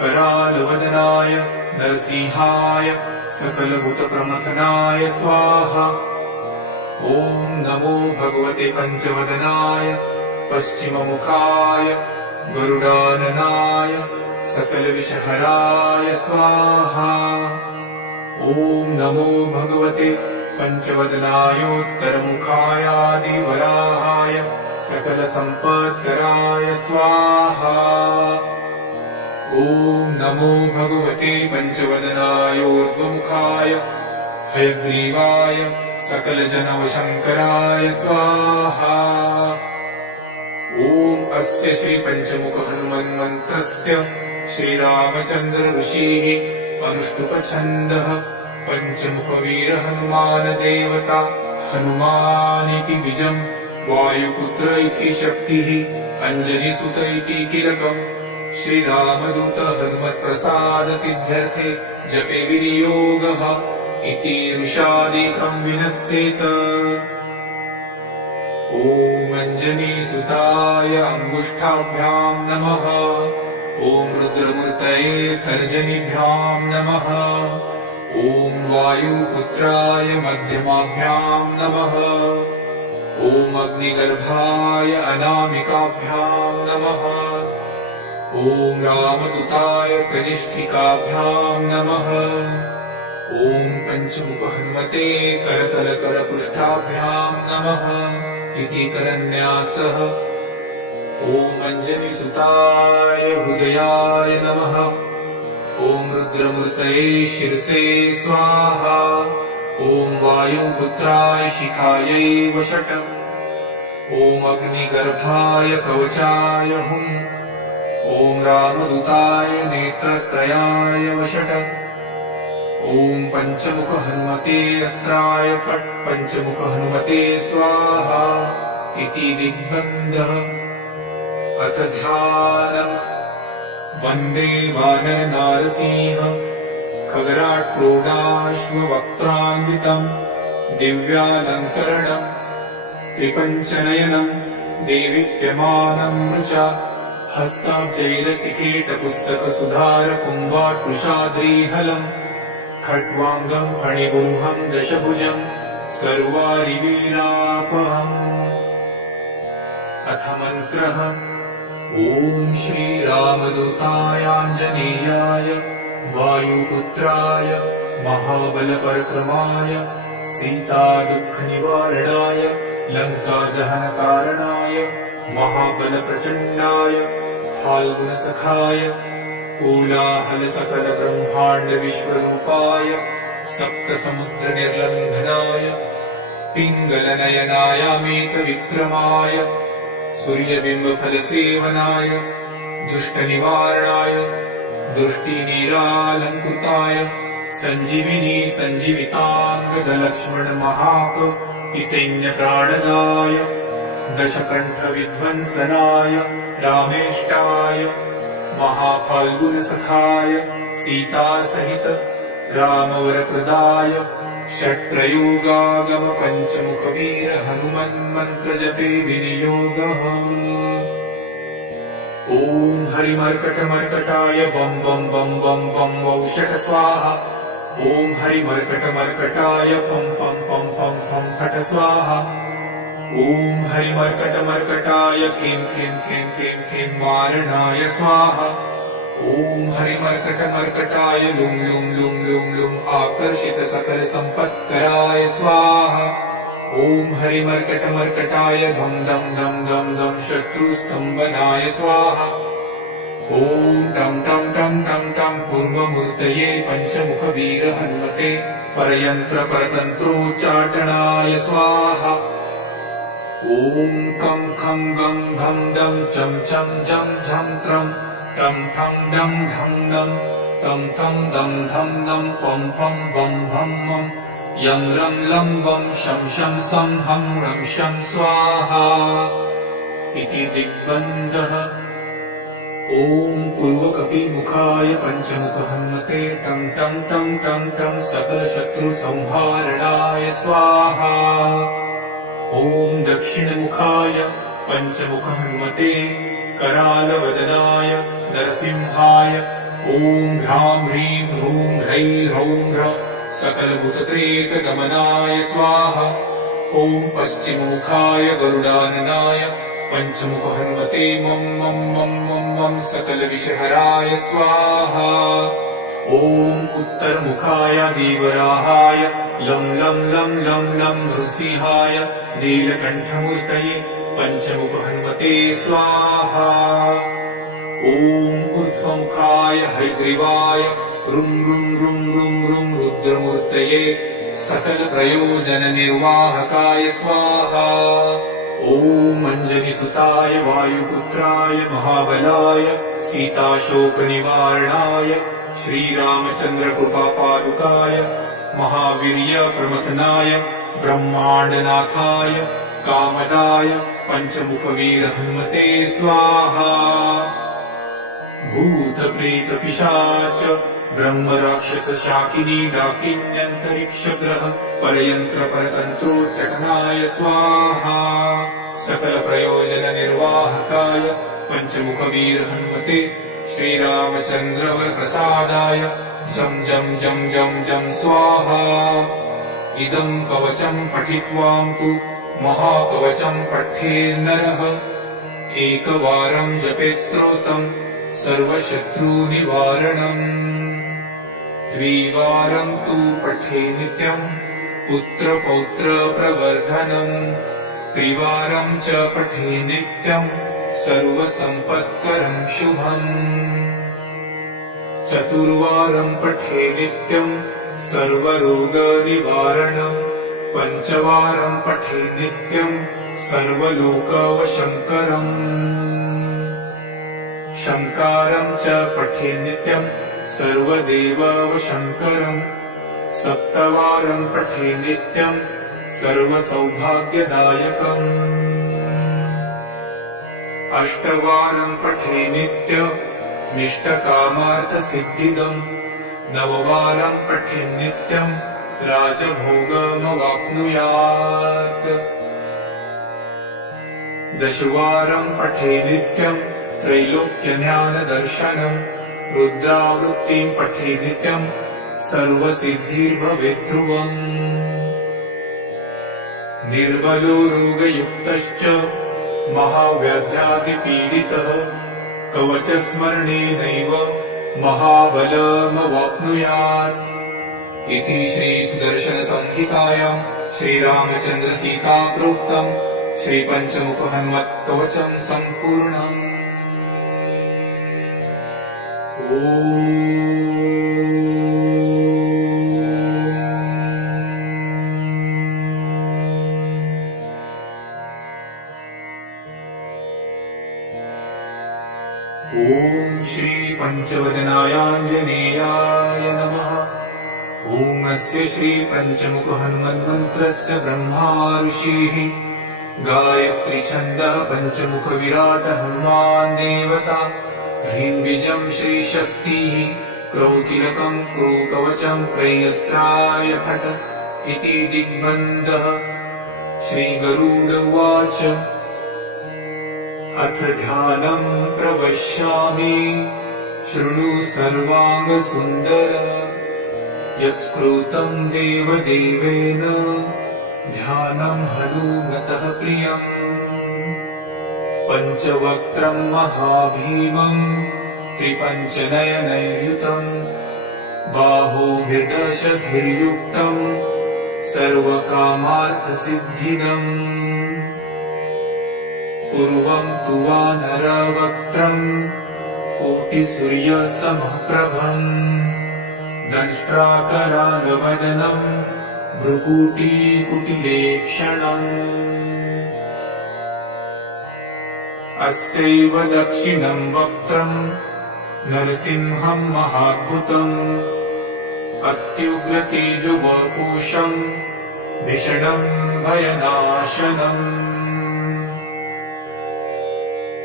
करालवदनाय नरसिंहाय सकलभूतप्रमथनाय स्वाहा। ॐ नमो भगवते पञ्चवदनाय पश्चिममुखाय गरुडाननाय सकलविषहराय स्वाहा। ॐ नमो भगवते पञ्चवदनायोत्तरमुखायादिवराहाय सकलसम्पत्कराय स्वाहा। ॐ नमो भगवते पञ्चवदनायोर्ध्वमुखाय हयग्रीवाय सकलजनवशङ्कराय स्वाहा। ॐ ॐ अस्य श्री पंचमुख हनुमन्मन्त्रस्य श्रीरामचन्द्र ऋषिः अनुष्टुप् पंचमुखवीर हनुमान देवता हनुमानिति बीजम् वायुपुत्र इति शक्तिः अंजनीसुत इति कीलकम् श्रीरामदूत हनुमत्प्रसाद सिद्ध्यर्थे जपे विनियोगः इति ऋषादिकम् विनश्येत। ॐ अंजनीसुताय अंगुष्ठाभ्याम् नमः। ॐ रुद्रमूर्तये तर्जनीभ्याम् नमः। ॐ वायुपुत्राय मध्यमाभ्याम् नमः। ॐ अग्निगर्भाय अनामिकाभ्याम् नमः। ॐ रामदूताय कनिष्ठिकाभ्याम् नमः। ॐ पंचमुख हनुमते करतलकरपृष्ठाभ्याम् नमः इति करन्यासः। ॐ अंजनीसुताय हृदयाय नमः। ॐ रुद्रमूर्तये शिरसे स्वाहा। ॐ वायुपुत्राय शिखायै वषट्। ॐ अग्निगर्भाय कवचाय हुम्। ॐ रामदूताय नेत्रत्रयाय वषट्। ॐ पंचमुख हनुमते अस्त्राय फट्। पंचमुख हनुमते स्वाहा इति दिग्बन्धः। अथ ध्यानम्। वन्दे वानर नारसिंह खगराट् क्रोडाश्ववक्त्रान्वितम् दिव्यालङ्करणम् त्रिपञ्चनयनम् देदीप्यमानम् ऋचा हस्ताब्जैरसिकेटपुस्तकसुधार कुम्भाट्कुशाद्रीहलम् खट्वाङ्गम् फणिगुरुहम् दशभुजम् सर्वारिवीरापहम्। अथ मन्त्रः। ॐ श्रीरामदूतायाञ्जनेयाय वायुपुत्राय महाबलपराक्रमाय सीतादुःखनिवारणाय लङ्कादहनकारणाय महाबलप्रचण्डाय फाल्गुनसखाय कोलाहलसकलब्रह्माण्डविश्वरूपाय सप्तसमुद्रनिर्लङ्घनाय पिङ्गलनयनायामेतविक्रमाय सूर्यबिम्बफलसेवनाय दुष्टनिवारणाय दृष्टिनीरालङ्कृताय सञ्जीविनी सञ्जीविताङ्गदलक्ष्मण महाकपिसैन्यप्राणदाय दशकण्ठविध्वंसनाय रामेष्टाय महाफाल्गुनसखाय सीतासहित रामवरप्रदाय षट्प्रयोगागम पंचमुखवीर हनुमन्मन्त्रजपे विनियोगः। ॐ हरिमर्कटमर्कटाय बं बं बं बं बं वौषट स्वाहा। ॐ हरिमर्कटमर्कटाय फं फं फं फं फं फट स्वाहा। ॐ हरिमर्कटमर्कटाय खें खें खें खें खें मारणाय स्वाहा। ॐ हरिमर्कटमर्कटाय लुं लुं लुं लुं लुं आकर्षित सकल सम्पत्कराय स्वाहा। ॐ हरिमर्कटमर्कटाय धं धं धं धं धं शत्रुस्तम्भनाय स्वाहा। ॐ टं टं टं टं टं पूर्वमूर्तये पंचमुखवीर हनुमते परयन्त्रपरतन्त्रोच्चाटनाय स्वाहा। ॐ कं खं गं घं दं चं चं झं झं त्रं टं ठं डं ढं नं तं तं दं धं नं पं फं बं भं मं यं रं लं वं शं शं सं हं रं शं स्वाहा इति दिग्बन्धः। ॐ पूर्वकपिमुखाय पंचमुख हनुमते टं टं टं टं टं सकलशत्रुसंहारणाय स्वाहा। ॐ दक्षिणमुखाय पंचमुख हनुमते करालवदनाय नरसिंहाय ॐ ह्रां ह्रीं ह्रूं ह्रैं ह्रौं ह्र सकलभूतप्रेतगमनाय स्वाहा। ॐ पश्चिममुखाय गरुडाननाय पंचमुख हनुमते मं मं मं मं मं सकलविषहराय स्वाहा। ॐ उत्तरमुखाय देवराहाय लं लं लं लं लं नृसिंहाय नीलकण्ठमूर्तये पंचमुख हनुमते स्वाहा। ॐ ऊर्ध्वमुखाय हयग्रीवाय रुं रुं रुं रुं रुं रुद्रमूर्तये सकलप्रयोजननिर्वाहकाय स्वाहा। ॐ ॐ अञ्जनिसुताय वायुपुत्राय महाबलाय सीताशोकनिवारणाय श्रीरामचन्द्रकृपापादुकाय महावीर्यप्रमथनाय ब्रह्माण्डनाथाय कामदाय पञ्चमुखवीरहनुमते स्वाहा। भूतप्रेतपिशाच ब्रह्मराक्षसशाकिनी डाकिन्यन्तरिक्षग्रह परयन्त्रपरतन्त्रोच्चाटनाय स्वाहा। सकलप्रयोजननिर्वाहकाय पञ्चमुखवीरहनुमते श्रीरामचन्द्रवरप्रसादाय जं जं जं जं जं स्वाहा। इदं कवचं पठित्वां तु महाकवचं पठेन्नरः एकवारं जपेत् स्तोत्रम् सर्वशत्रुनिवारणम्। द्विवारं तु पठे नित्यम् पुत्रपौत्रप्रवर्धनम्। त्रिवारं च पठे नित्यम् सर्वसम्पत्करं शुभम्। चतुर्वारं पठे नित्यम् सर्वरोगनिवारणम्। पञ्चवारं पठे नित्यम् सर्वलोकवशङ्करम्। शङ्कारं च पठे नित्यम् सर्वदेववशङ्करम्। सप्तवारं पठे नित्यम् सर्वसौभाग्यदायकम्। अष्टवारं पठे नित्यमिष्टकामार्थसिद्धिदम्। नववारं पठे नित्यम् राजभोगमवाप्नुयात्। दशवारं पठे नित्यम् त्रैलोक्यज्ञानदर्शनम्। रुद्रावृत्तिं पठे नित्यम् सर्वसिद्धिर्भवेत् ध्रुवम्। निर्बलो रोगयुक्तश्च महाव्याध्यादिपीडितः कवचस्मरणेनैव महाबलमवाप्नुयात्। इति श्रीसुदर्शनसंहितायां श्रीरामचन्द्रसीताप्रोक्तम् श्रीपञ्चमुखहनुमत्कवचं सम्पूर्णम्। ॐ श्रीपञ्चवदनायाञ्जनेयाय नमः। ॐ अस्य श्रीपञ्चमुखहनुमन्मन्त्रस्य ब्रह्मा ऋषिः गायत्री छन्दः पञ्चमुखविराट हनुमान् देवता। ह्रीं बीजं श्रीशक्तिः क्रौकिलकं क्रूकवचं त्रयस्त्राय फट् इति दिग्बन्धः। श्रीगरुड उवाच अथ ध्यानं प्रवक्ष्यामि शृणु सर्वाङ्गसुन्दर। यत्कृतं देवदेवेन ध्यानं हनुमतः प्रियम्। पञ्चवक्त्रं महाभीमं त्रिपञ्चनयनैर्युतम्। बाहुभिर्दशभिर्युक्तं सर्वकामार्थसिद्धिदम्। पूर्वं तु वानरवक्त्रम् कोटिसूर्यसमप्रभम्। दंष्ट्राकरालवदनम् भ्रुकुटीकुटिलेक्षणम्। अस्यैव दक्षिणं वक्त्रम् नरसिंहं महाद्भुतम्। अत्युग्रतेजोवपुषम् भीषणं भयनाशनम्।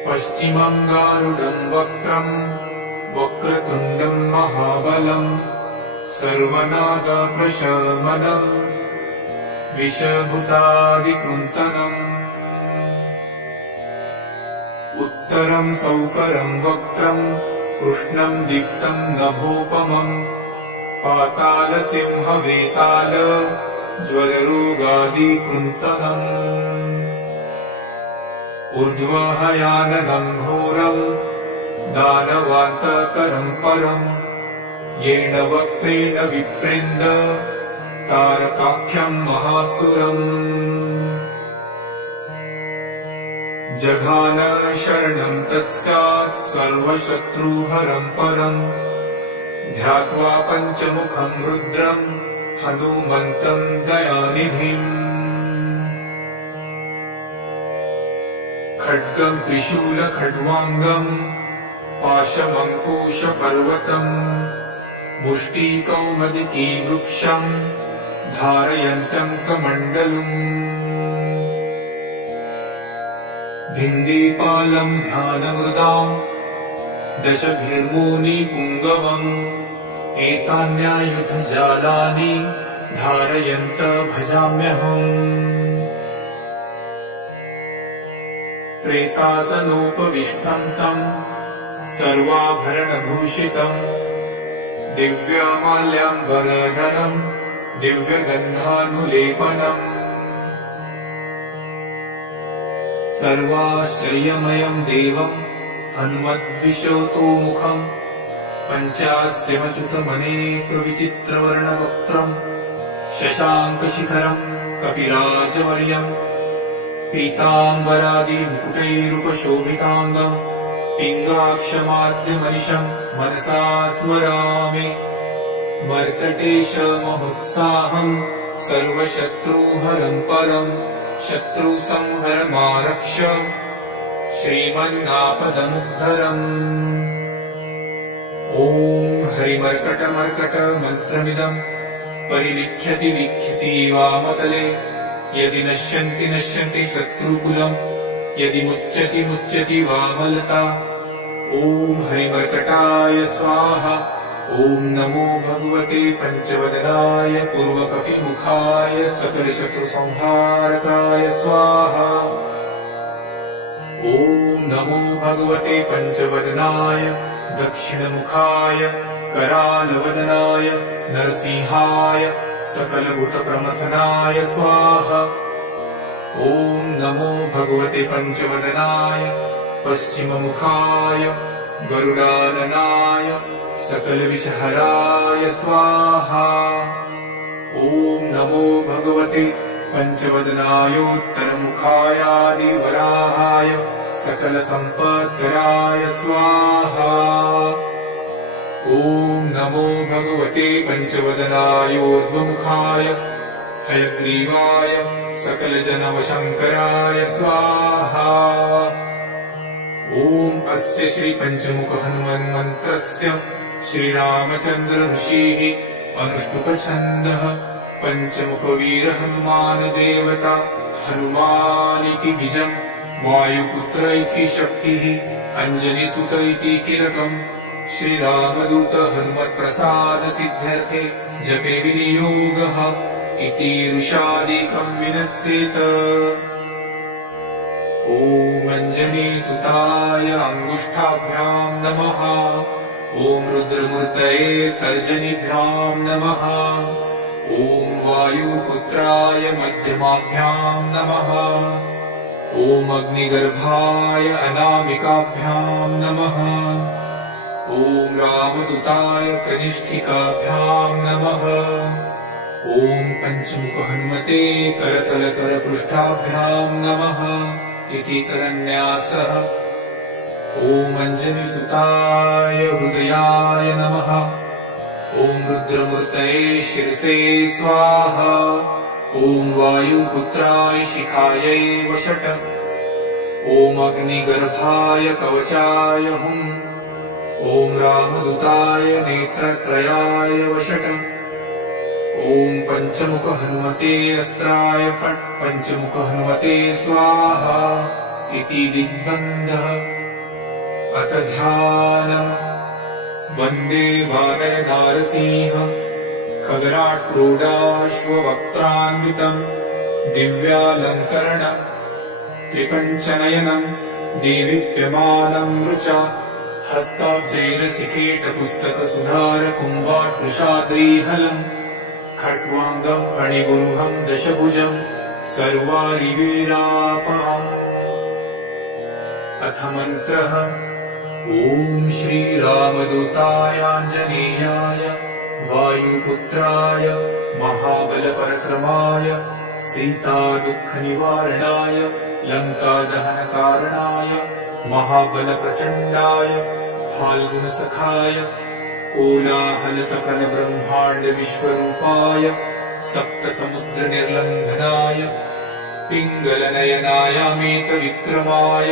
पश्चिमं गारुडं वक्त्रम् वक्रतुण्डं महाबलम्। सर्वनागप्रशमनम् विषभूतादिकृन्तनम्। उत्तरं सौकरं वक्त्रम् कृष्णं दीप्तं नभोपमम्। पातालसिंहवेताल ज्वररोगादिकृन्तनम्। ऊर्ध्वहयाननं घोरम् दानवान्तकरं परम्। येन वक्त्रेण विप्रेन्द तारकाख्यं महासुरम्। जघान शरणं तत्स्यात् सर्वशत्रुहरं परम्। ध्यात्वा पञ्चमुखं रुद्रं हनुमन्तं दयानिधिम्। खड्गं त्रिशूलखड्वाङ्गम् पाशमङ्कुशपर्वतम् मुष्टिकौमदिकी वृक्षम् धारयन्तं कमण्डलुम् भिन्दीपालं ध्यानमृदाम् दशभिर्मूनिपुङ्गवम् एतान्यायुधजालानि धारयन्त भजाम्यहम् प्रेतासनोपविष्टं तम् सर्वाभरणभूषितम् दिव्यमाल्याम्बरधरम् दिव्यगन्धानुलेपनम् सर्वाश्चर्यमयम् देवम् हनुमद्विशोतोमुखम् पञ्चास्यमच्युतमनेकविचित्रवर्णवक्त्रम् शशाङ्कशिखरम् कपिराजवर्यम् पीताम्बरादिमुकुटैरुपशोभिताङ्गम् पिङ्गाक्षमाद्यमनिशम् मनसा स्मरामि मर्कटेशमहोत्साहम् सर्वशत्रुहरम् परम् शत्रुसंहरमारक्ष श्रीमन्नापदमुद्धरम् ॐ हरिमर्कटमर्कट मन्त्रमिदम् परिलिख्यति लिख्यति वामतले यदि नश्यन्ति नश्यन्ति शत्रुकुलम् यदि मुच्यति मुच्यति वामलता ॐ हरिमर्कटाय स्वाहा ॐ नमो भगवते पञ्चवदनाय पूर्वकपिमुखाय सकलशत्रुसंहारकाय स्वाहा ॐ नमो भगवते पञ्चवदनाय दक्षिणमुखाय करालवदनाय नरसिंहाय सकलभूतप्रमथनाय स्वाहा ॐ नमो भगवते पञ्चवदनाय पश्चिममुखाय गरुडाननाय सकलविषहराय स्वाहा ॐ नमो भगवते पञ्चवदनायोत्तरमुखायादिवराहाय सकलसम्पत्कराय स्वाहा ॐ नमो भगवते पञ्चवदनायोर्ध्वमुखाय हयग्रीवाय सकलजनवशङ्कराय स्वाहा ॐ अस्य श्रीपञ्चमुखहनुमन्मन्त्रस्य श्रीरामचन्द्र ऋषिः अनुष्टुपछन्दः पञ्चमुखवीरहनुमानदेवता हनुमानिति बीजम् वायुपुत्र इति शक्तिः अञ्जनिसुत इति कीलकम् श्रीरामदूत हनुमत्प्रसादसिद्ध्यर्थे जपे विनियोगः इति ऋषादिकम् विनश्येत ॐ अञ्जनीसुताय अङ्गुष्ठाभ्याम् नमः ॐ रुद्रमूर्तये तर्जनीभ्याम् नमः ॐ वायुपुत्राय मध्यमाभ्याम् नमः ॐ अग्निगर्भाय अनामिकाभ्याम् नमः ॐ रामदूताय कनिष्ठिकाभ्याम् नमः ॐ पञ्चमुखहनुमते करतलकरपृष्ठाभ्याम् नमः इति करन्यासः ॐ अञ्जनिसुताय हृदयाय नमः ॐ रुद्रमूर्तये शिरसे स्वाहा ॐ वायुपुत्राय शिखायै वषट् ॐ अग्निगर्भाय कवचाय हुम् ॐ रामदूताय नेत्रत्रयाय वषट् ॐ पञ्चमुखहनुमते अस्त्राय फट् पञ्चमुखहनुमते स्वाहा इति दिग्बन्धः अथ ध्यानम् वन्दे वानरनारसिंह खगराट्रूढाश्ववक्त्रान्वितम् दिव्यालङ्करणम् त्रिपञ्चनयनम् देदीप्यमानम् रुचा हस्ताब्जैरसिकेटपुस्तकसुधारकुम्भाट्वृषाद्रीहलम् खट्वाङ्गम् फणिगुरुहम् दशभुजम् सर्वारिवीरापहम् अथ मन्त्रः ॐ श्रीरामदूतायाञ्जनेयाय वायुपुत्राय महाबलपरक्रमाय सीतादुःखनिवारणाय लङ्कादहनकारणाय महाबलप्रचण्डाय फाल्गुनसखाय कोलाहलसकलब्रह्माण्डविश्वरूपाय सप्तसमुद्रनिर्लङ्घनाय पिङ्गलनयनायामेतविक्रमाय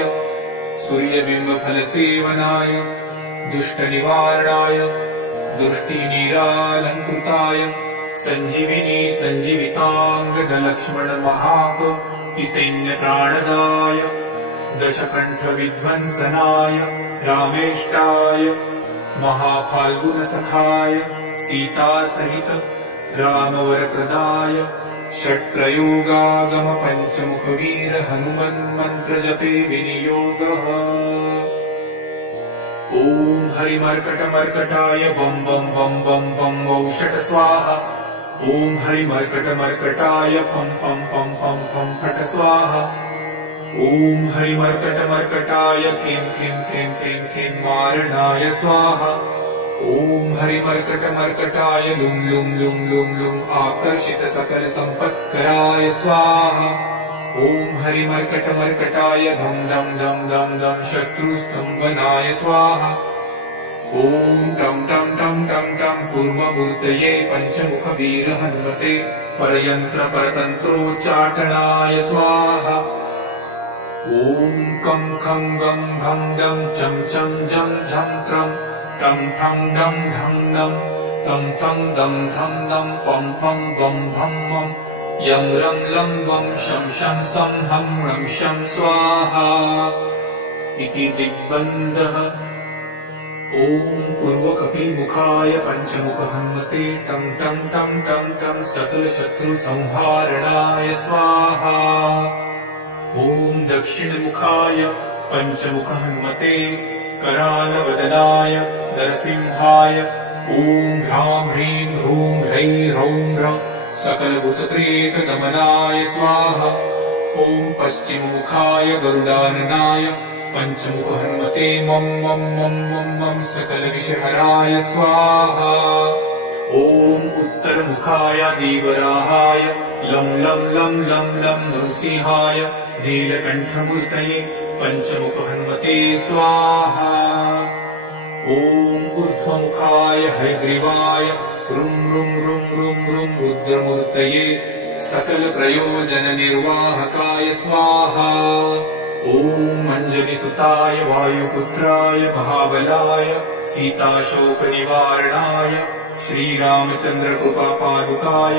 सूर्यबिम्बफलसेवनाय दुष्टनिवारणाय दृष्टिनिरालङ्कृताय सञ्जीविनी सञ्जीविताङ्गदलक्ष्मणमहापतिसैन्यप्राणदाय दशकण्ठविध्वंसनाय रामेष्टाय महाफाल्गुनसखाय सीतासहित रामवरप्रदाय षट्प्रयोगागम पञ्चमुखवीर हनुमन्मन्त्रजपे विनियोगः। ॐ हरिमर्कटमर्कटाय बं बं बं बं बं औषट स्वाहा। ॐ हरिमर्कटमर्कटाय फं फं फं फं फं फट स्वाहा। ॐ हरिमर्कटमर्कटाय खें खें खें खें खें मारणाय स्वाहा। ॐ हरिमर्कटमर्कटाय लुं लुं लुं लुं लुं आकर्षित सकल सम्पत्कराय स्वाहा। ॐ हरिमर्कटमर्कटाय धं धं धं धं धं शत्रुस्तम्भनाय स्वाहा। ॐ टं टं टं टं टं कूर्ममूर्तये पञ्चमुखवीर हनुमते परयन्त्रपरतन्त्रोच्चाटनाय स्वाहा। ॐ कं खं गं घं डं चं चं जं झं त्रं टं ठं डं ढं नं तं तं दं धं नं पं फं बं भं मं यं रं लं वं शं शं सं हं रं शं स्वाहा इति दिग्बन्धः। ॐ पूर्वकपिमुखाय पञ्चमुख हनुमते टं टं टं टं टं सकलशत्रुसंहारणाय स्वाहा। ॐ दक्षिणमुखाय पञ्चमुख हनुमते करालवदनाय नरसिंहाय ॐ ह्रां ह्रीं ह्रूं ह्रैं ह्रौं ह्रः सकलभूतप्रेतदमनाय स्वाहा। ॐ पश्चिममुखाय गरुडाननाय पञ्चमुख हनुमते मं मं मं मं मं सकलविषहराय स्वाहा। ॐ उत्तरमुखाय देवराहाय लं लं लं लं लं नृसिंहाय नीलकण्ठमूर्तये पञ्चमुख हनुमते स्वाहा। ॐ ऊर्ध्वमुखाय हयग्रीवाय रुं रुं रुं रुं रुं रुद्रमूर्तये सकलप्रयोजननिर्वाहकाय स्वाहा। ॐ अञ्जलिसुताय वायुपुत्राय महाबलाय सीताशोकनिवारणाय श्रीरामचन्द्रकृपापादुकाय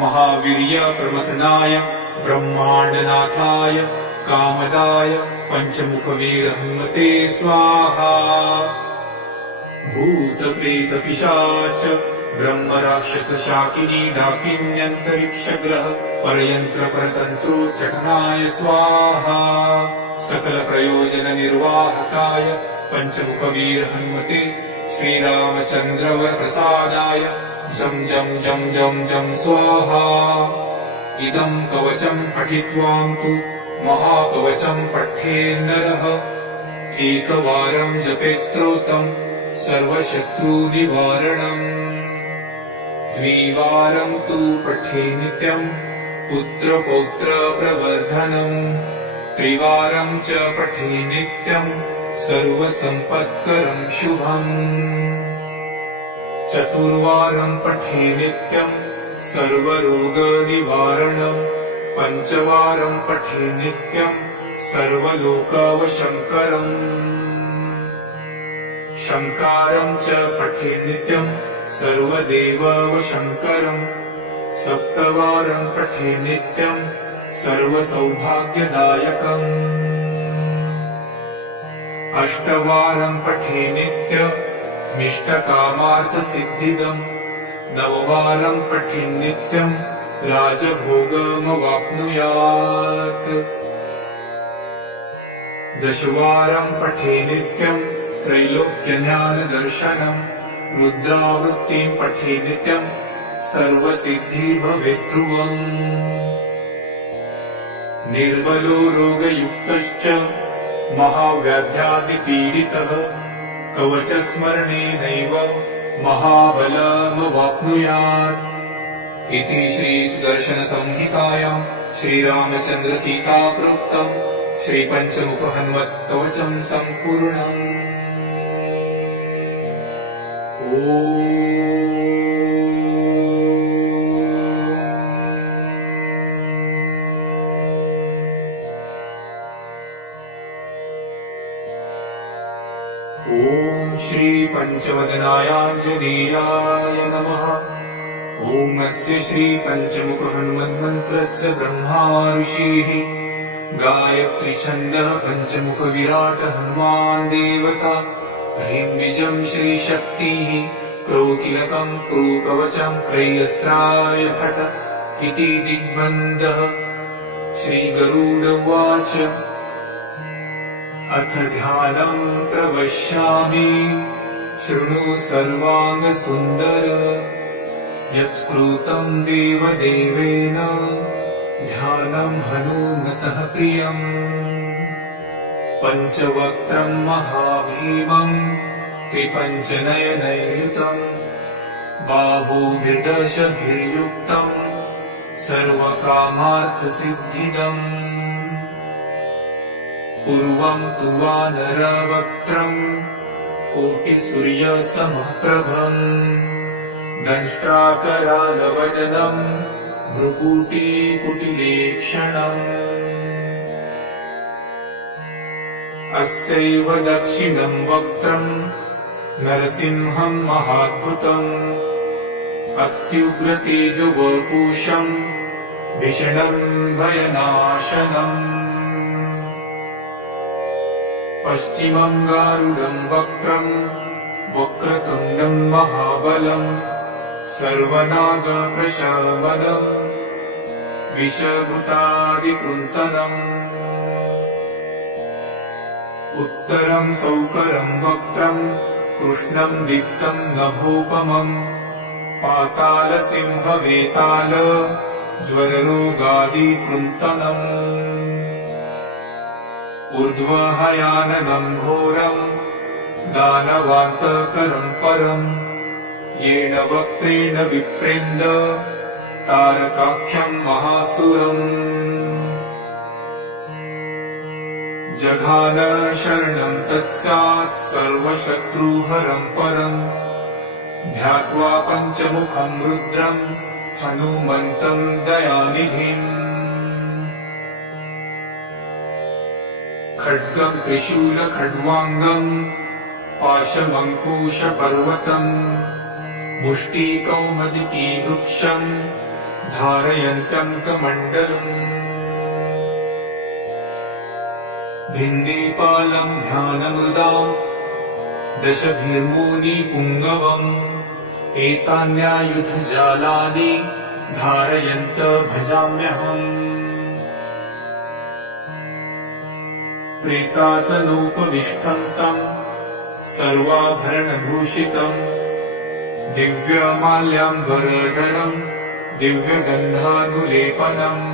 महावीर्यप्रमथनाय ब्रह्माण्डनाथाय कामदाय पञ्चमुखवीर हनुमते स्वाहा। भूतप्रेतपिशाच ब्रह्मराक्षसशाकिनी डाकिन्यन्तरिक्षग्रह परयन्त्रपरतन्त्रोच्चाटनाय स्वाहा। सकलप्रयोजननिर्वाहकाय पञ्चमुखवीर हनुमते श्रीरामचन्द्रवरप्रसादाय जं जं जं जं जं स्वाहा। इदं कवचं पठित्वां तु महाकवचं पठेन्नरः एकवारं जपेत् स्तोत्रं सर्वशत्रुनिवारणम्। द्विवारं तु पठे नित्यं पुत्रपौत्रप्रवर्धनम्। त्रिवारं च पठे नित्यं सर्वसम्पत्करं शुभम्। चतुर्वारं पठे नित्यं सर्वरोगनिवारणम्। पञ्चवारं पठे नित्यं सर्वलोकवशङ्करम्। शङ्कारं च पठे नित्यं सर्वदेववशङ्करम्। सप्तवारं पठे नित्यं सर्वसौभाग्यदायकम्। अष्टवारं पठे नित्यमिष्टकामार्थसिद्धिदम्। नववारं पठे नित्यं राजभोगमवाप्नुयात्। दशवारं पठे नित्यं त्रैलोक्यज्ञानदर्शनम्। रुद्रावृत्तिं पठे नित्यं सर्वसिद्धिर्भवेत् ध्रुवम्। निर्बलो रोगयुक्तश्च महाव्याध्यादिपीडितः कवचस्मरणेनैव महाबलमवाप्नुयात् इति श्रीसुदर्शनसंहितायां श्रीरामचन्द्रसीताप्रोक्तं श्रीपञ्चमुखहनुमत्कवचं सम्पूर्णम्। ॐ ॐ श्री पञ्चवदनायाञ्जनेयाय नमः। ॐ अस्य श्री पञ्चमुख हनुमन्मन्त्रस्य ब्रह्मा ऋषिः गायत्री छन्दः पञ्चमुख विराट हनुमान् देवता। ह्रीं बीजं श्री शक्तिः क्रोकिलकं क्रूकवचं त्रयस्त्राय फट इति दिग्बन्धः। श्री गरुड उवाच अथ ध्यानं प्रवक्ष्यामि शृणु सर्वाङ्गसुन्दर। यत्कृतं देवदेवेन ध्यानं हनुमतः प्रियम्। पञ्चवक्त्रं महाभीमं त्रिपञ्चनयनैर्युतं बाहुभिर्दशभिर्युक्तं सर्वकामार्थसिद्धिदम्। पूर्वं तु वानरवक्त्रं कोटिसूर्यसमप्रभम् दंष्ट्राकरालवदनं भ्रुकुटिकुटिलेक्षणम्। अस्यैव दक्षिणं वक्त्रं नरसिंहं महाद्भुतम् अत्युग्रतेजोवपुषं भीषणं भयनाशनम्। पश्चिमं गारुडं वक्त्रं वक्रतुण्डं महाबलम् सर्वनागप्रशमनम् विषभूतादिकृन्तनम्। उत्तरं सौकरं वक्त्रं कृष्णं दीप्तं नभोपमम् पातालसिंहवेताल ज्वररोगादिकृन्तनम्। ऊर्ध्वहयाननं घोरं दानवान्तकरं परम् येन वक्त्रेण विप्रेन्द तारकाख्यं महासुरम्। जघान शरणं तत्स्यात् सर्वशत्रुहरं परम् ध्यात्वा पञ्चमुखं रुद्रं हनुमन्तं दयानिधिम्। खड्गं त्रिशूलखड्वाङ्गं पाशमङ्कुशपर्वतम् मुष्टिकौमुदीवृक्षं धारयन्तं कमण्डलम्। भिन्देपालं ध्यानमृदां दशभिर्मुनिपुङ्गवम् एतान्यायुधजालानि धारयन्त भजाम्यहम्। प्रेतासनोपविष्टं तं सर्वाभरणभूषितं दिव्यमाल्याम्बरधरं दिव्यगन्धानुलेपनम्।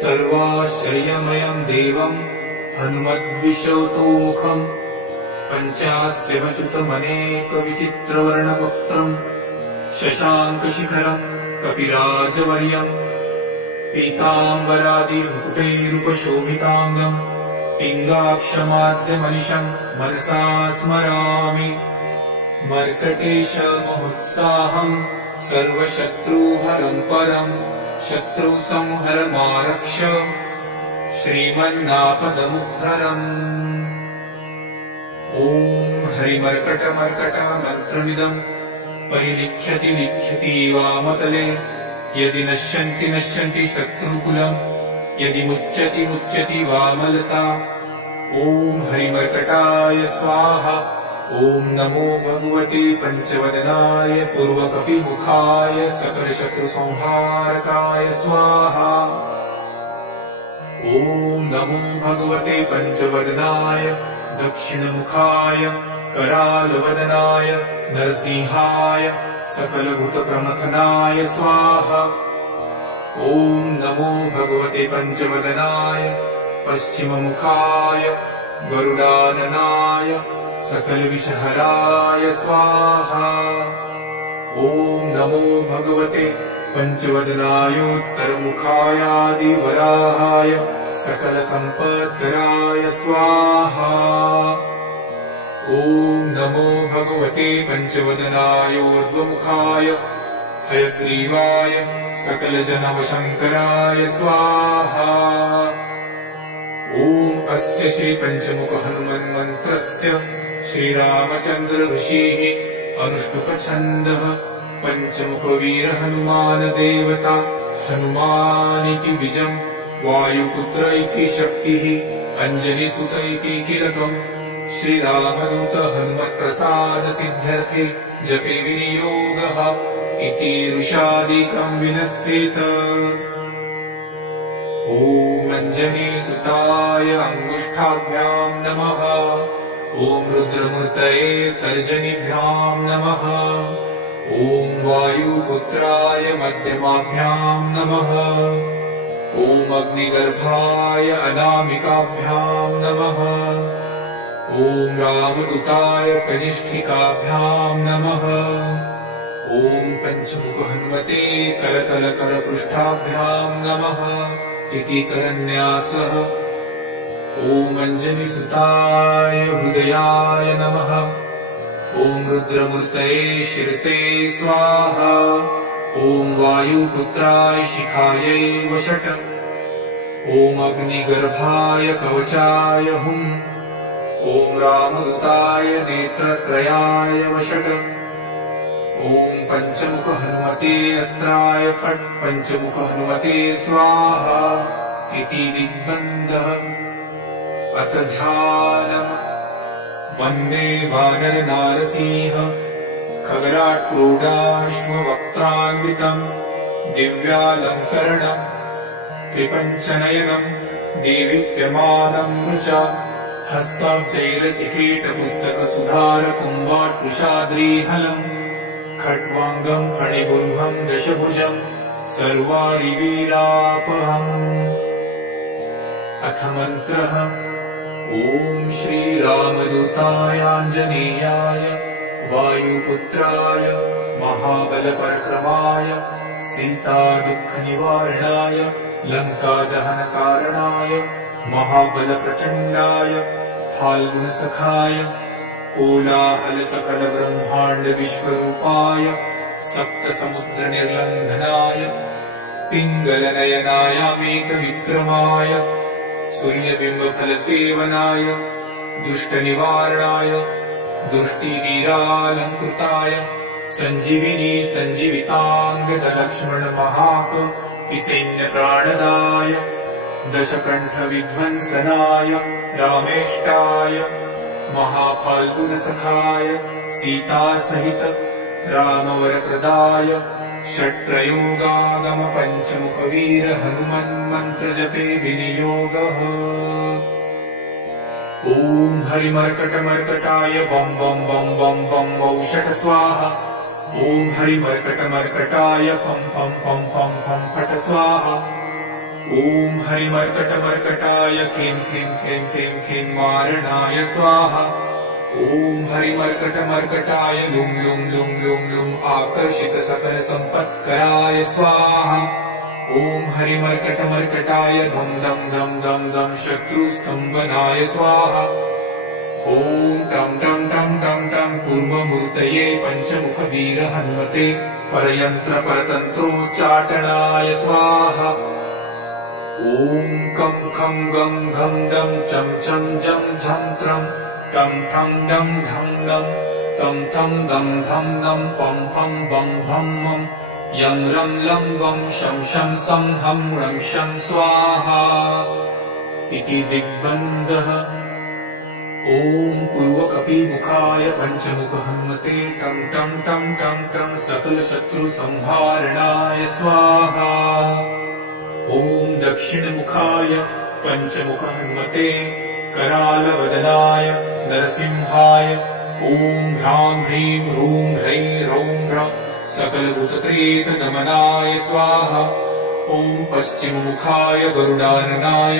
सर्वाश्रयमयं देवं हनुमद्विशतोमुखं पञ्चास्यमच्युतमनेकविचित्रवर्णवक्त्रं शशाङ्कशिखरं कपिराजवर्यं पीताम्बरादिमुकुटैरुपशोभिताङ्गं पिङ्गाक्षमाद्यमनिशं मनसा स्मरामि। मर्कटेशमहोत्साहं सर्वशत्रुहरं परं शत्रुसंहरमारक्ष श्रीमन्नापदमुद्धरम्। ॐ हरिमर्कटमर्कटमन्त्रमिदं परिलिख्यति लिख्यति वामतले यदि नश्यन्ति शत्रुकुलं यदि मुच्यति मुच्यति वामलता। ॐ हरिमर्कटाय स्वाहा। ॐ नमो भगवते पञ्चवदनाय पूर्वकपिमुखाय सकलशत्रुसंहारकाय स्वाहा। ॐ नमो भगवते पञ्चवदनाय दक्षिणमुखाय करालवदनाय नरसिंहाय सकलभूतप्रमथनाय स्वाहा। ॐ नमो भगवते पञ्चवदनाय पश्चिममुखाय गरुडाननाय सकलविषहराय स्वाहा। ॐ नमो भगवते पञ्चवदनायोत्तरमुखायादिवराहाय सकलसम्पत्कराय स्वाहा। ॐ नमो भगवते पञ्चवदनायोर्ध्वमुखाय हयग्रीवाय सकलजनवशङ्कराय स्वाहा। ॐ ॐ अस्य श्री पंचमुख हनुमन्मन्त्रस्य श्रीरामचन्द्र ऋषिः अनुष्टुप् पंचमुख वीर हनुमान देवता हनुमानिति बीजम् वायुपुत्र इति शक्तिः अंजनीसुत इति कीलकम् श्रीरामदूत हनुमत्प्रसाद सिद्ध्यर्थे जपे विनियोगः इति ऋषादिकम् विनश्येत। ॐ अंजनीसुताय अंगुष्ठाभ्याम् नमः। ॐ रुद्रमूर्तये तर्जनीभ्याम् नमः। ॐ वायुपुत्राय मध्यमाभ्याम् नमः। ॐ अग्निगर्भाय अनामिकाभ्याम् नमः। ॐ रामदूताय कनिष्ठिकाभ्याम् नमः। ॐ पंचमुख हनुमते करतलकरपृष्ठाभ्याम् नमः इति करन्यासः। ॐ अंजनीसुताय हृदयाय नमः। ॐ रुद्रमूर्तये शिरसे स्वाहा। ॐ वायुपुत्राय शिखायै वषट्। ॐ अग्निगर्भाय कवचाय हुम्। ॐ रामदूताय नेत्रत्रयाय वषट्। ॐ पंचमुख हनुमते अस्त्राय फट्। पंचमुख हनुमते स्वाहा इति दिग्बन्धः। अथ ध्यानम्। वन्दे वानर नारसिंह खगराट्रूढाश्ववक्त्रान्वितम् दिव्यालङ्करणम् त्रिपञ्चनयनम् देदीप्यमानम् नृचा हस्ताब्जैरसिकेटपुस्तकसुधारकुम्भाट्वृषाद्रीहलम् खट्वाङ्गम् फणिगुरुहम् दशभुजम् सर्वारिवीरापहम्। अथ मन्त्रः। ॐ श्रीरामदूताय आञ्जनेयाय वायुपुत्राय महाबलपराक्रमाय सीतादुःखनिवारणाय लङ्कादहनकारणाय महाबलप्रचण्डाय फाल्गुनसखाय कोलाहलसकलब्रह्माण्डविश्वरूपाय सप्तसमुद्रनिर्लङ्घनाय पिङ्गलनयनायामेकविक्रमाय सूर्यबिम्बफलसेवनाय दुष्टनिवारणाय दुष्टिवीरालङ्कृताय सञ्जीविनी सञ्जीविताङ्गदलक्ष्मणमहाकपिसैन्यप्राणदाय दशकण्ठविध्वंसनाय रामेष्टाय महाफाल्गुनसखाय सीतासहित रामवरप्रदाय षट्प्रयोगागम पंचमुखवीर हनुमन्मन्त्रजपे विनियोगः। ॐ हरिमर्कटमर्कटाय बं बं बं बं बं औषट स्वाहा। ॐ हरिमर्कटमर्कटाय फं फं फं फं फं फट स्वाहा। ॐ हरिमर्कटमर्कटाय खें खें खें खें खें मारणाय स्वाहा। ॐ हरिमर्कटमर्कटाय लुं लुं लुं लुं लुं आकर्षित सकल संपत्कराय स्वाहा। ॐ हरिमर्कटमर्कटाय धं धं धं धं धं शत्रुस्तंभनाय स्वाहा। ॐ टं टं टं टं टं कूर्ममूर्तये पंचमुखवीर हनुमते परयन्त्रपरतन्त्रोच्चाटनाय स्वाहा। ॐ कं खं गं घं डं चं चं जं झं त्रं टं ठं डं धं डं तं थं दं धं दं पं फं बं भं मं यं रं लं वं शं शं सं हं रं शं स्वाहा इति दिग्बन्धः। ॐ पूर्वकपिमुखाय पंचमुख हनुमते टं टं टं टं टं सकलशत्रुसंहारणाय स्वाहा। ॐ दक्षिणमुखाय पंचमुख हनुमते करालवदनाय नरसिंहाय ॐ ह्रां ह्रीं ह्रूं ह्रैं ह्रौं ह्रं सकलभूतप्रेतदमनाय स्वाहा। ॐ पश्चिममुखाय गरुडाननाय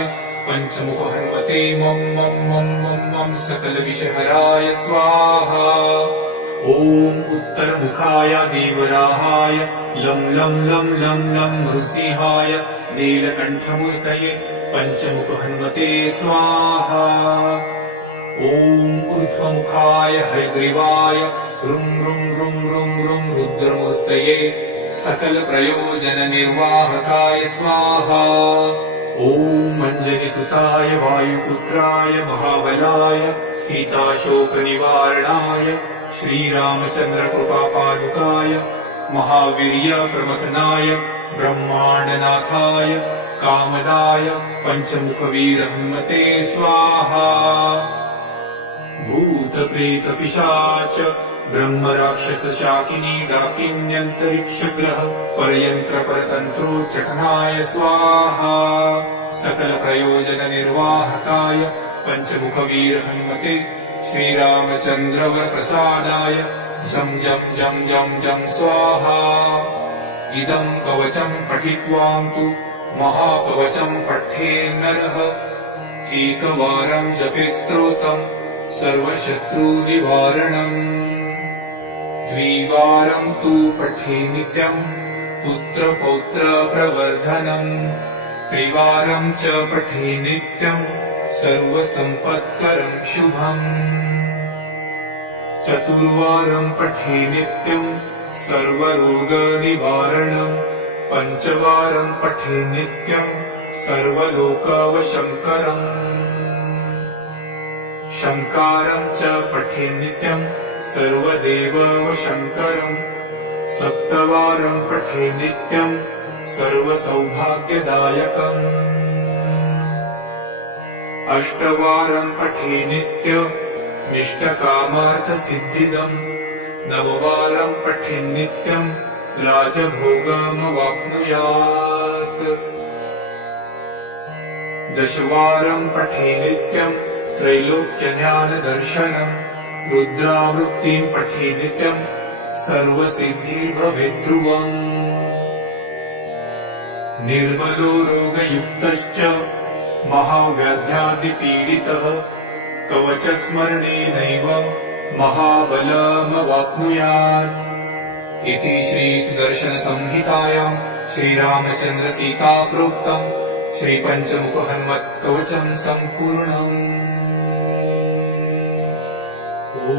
पंचमुख हनुमते मं मं मं मं मं सकलविषहराय स्वाहा। ॐ उत्तरमुखाय देवराहाय लं लं लं लं लं नृसिंहाय नीलकण्ठमूर्तये पंचमुख हनुमते स्वाहा। ॐ ऊर्ध्वमुखाय हयग्रीवाय रुं रुं रुं रुं रुं रुद्रमूर्तये सकलप्रयोजननिर्वाहकाय स्वाहा। ॐ ॐ अञ्जनिसुताय वायुपुत्राय महाबलाय सीताशोकनिवारणाय श्रीरामचन्द्रकृपापादुकाय महावीर्यप्रमथनाय ब्रह्माण्डनाथाय कामदाय पञ्चमुखवीर हनुमते स्वाहा। भूतप्रेतपिशाच ब्रह्मराक्षसशाकिनी डाकिन्यन्तरिक्षग्रह परयन्त्रपरतन्त्रोच्चटनाय स्वाहा। सकलप्रयोजननिर्वाहकाय पञ्चमुखवीर हनुमते श्रीरामचन्द्रवरप्रसादाय जं जं जं जं जं स्वाहा। इदं कवचं पठित्वां तु महाकवचं पठेन्नरः एकवारं जपेत् स्तोत्रम् सर्वशत्रुनिवारणम्। द्विवारं तु पठे नित्यम् पुत्रपौत्रप्रवर्धनम्। त्रिवारं च पठे नित्यम् सर्वसम्पत्करं शुभम्। चतुर्वारं पठे नित्यम् सर्वरोगनिवारणम्। पञ्चवारं पठे नित्यम् सर्वलोकवशङ्करम्। शङ्कारं च पठे नित्यम् सर्वदेववशङ्करम्। सप्तवारं पठे नित्यम् सर्वसौभाग्यदायकम्। अष्टवारं पठे नित्यमिष्टकामार्थसिद्धिदम्। नववारं पठे नित्यम् राजभोगमवाप्नुयात्। दशवारं पठे नित्यम् त्रैलोक्यज्ञानदर्शनम्। रुद्रावृत्तिं पठे नित्यम् सर्वसिद्धिर्भवेद्ध्रुवम्। निर्मलो रोगयुक्तश्च महाव्याध्यादिपीडितः कवचस्मरणेनैव महाबलमवाप्नुयात्। इति श्रीसुदर्शनसंहितायां श्रीरामचन्द्रसीता प्रोक्तम् श्रीपञ्चमुखहनुमत्कवचं सम्पूर्णम्। ॐ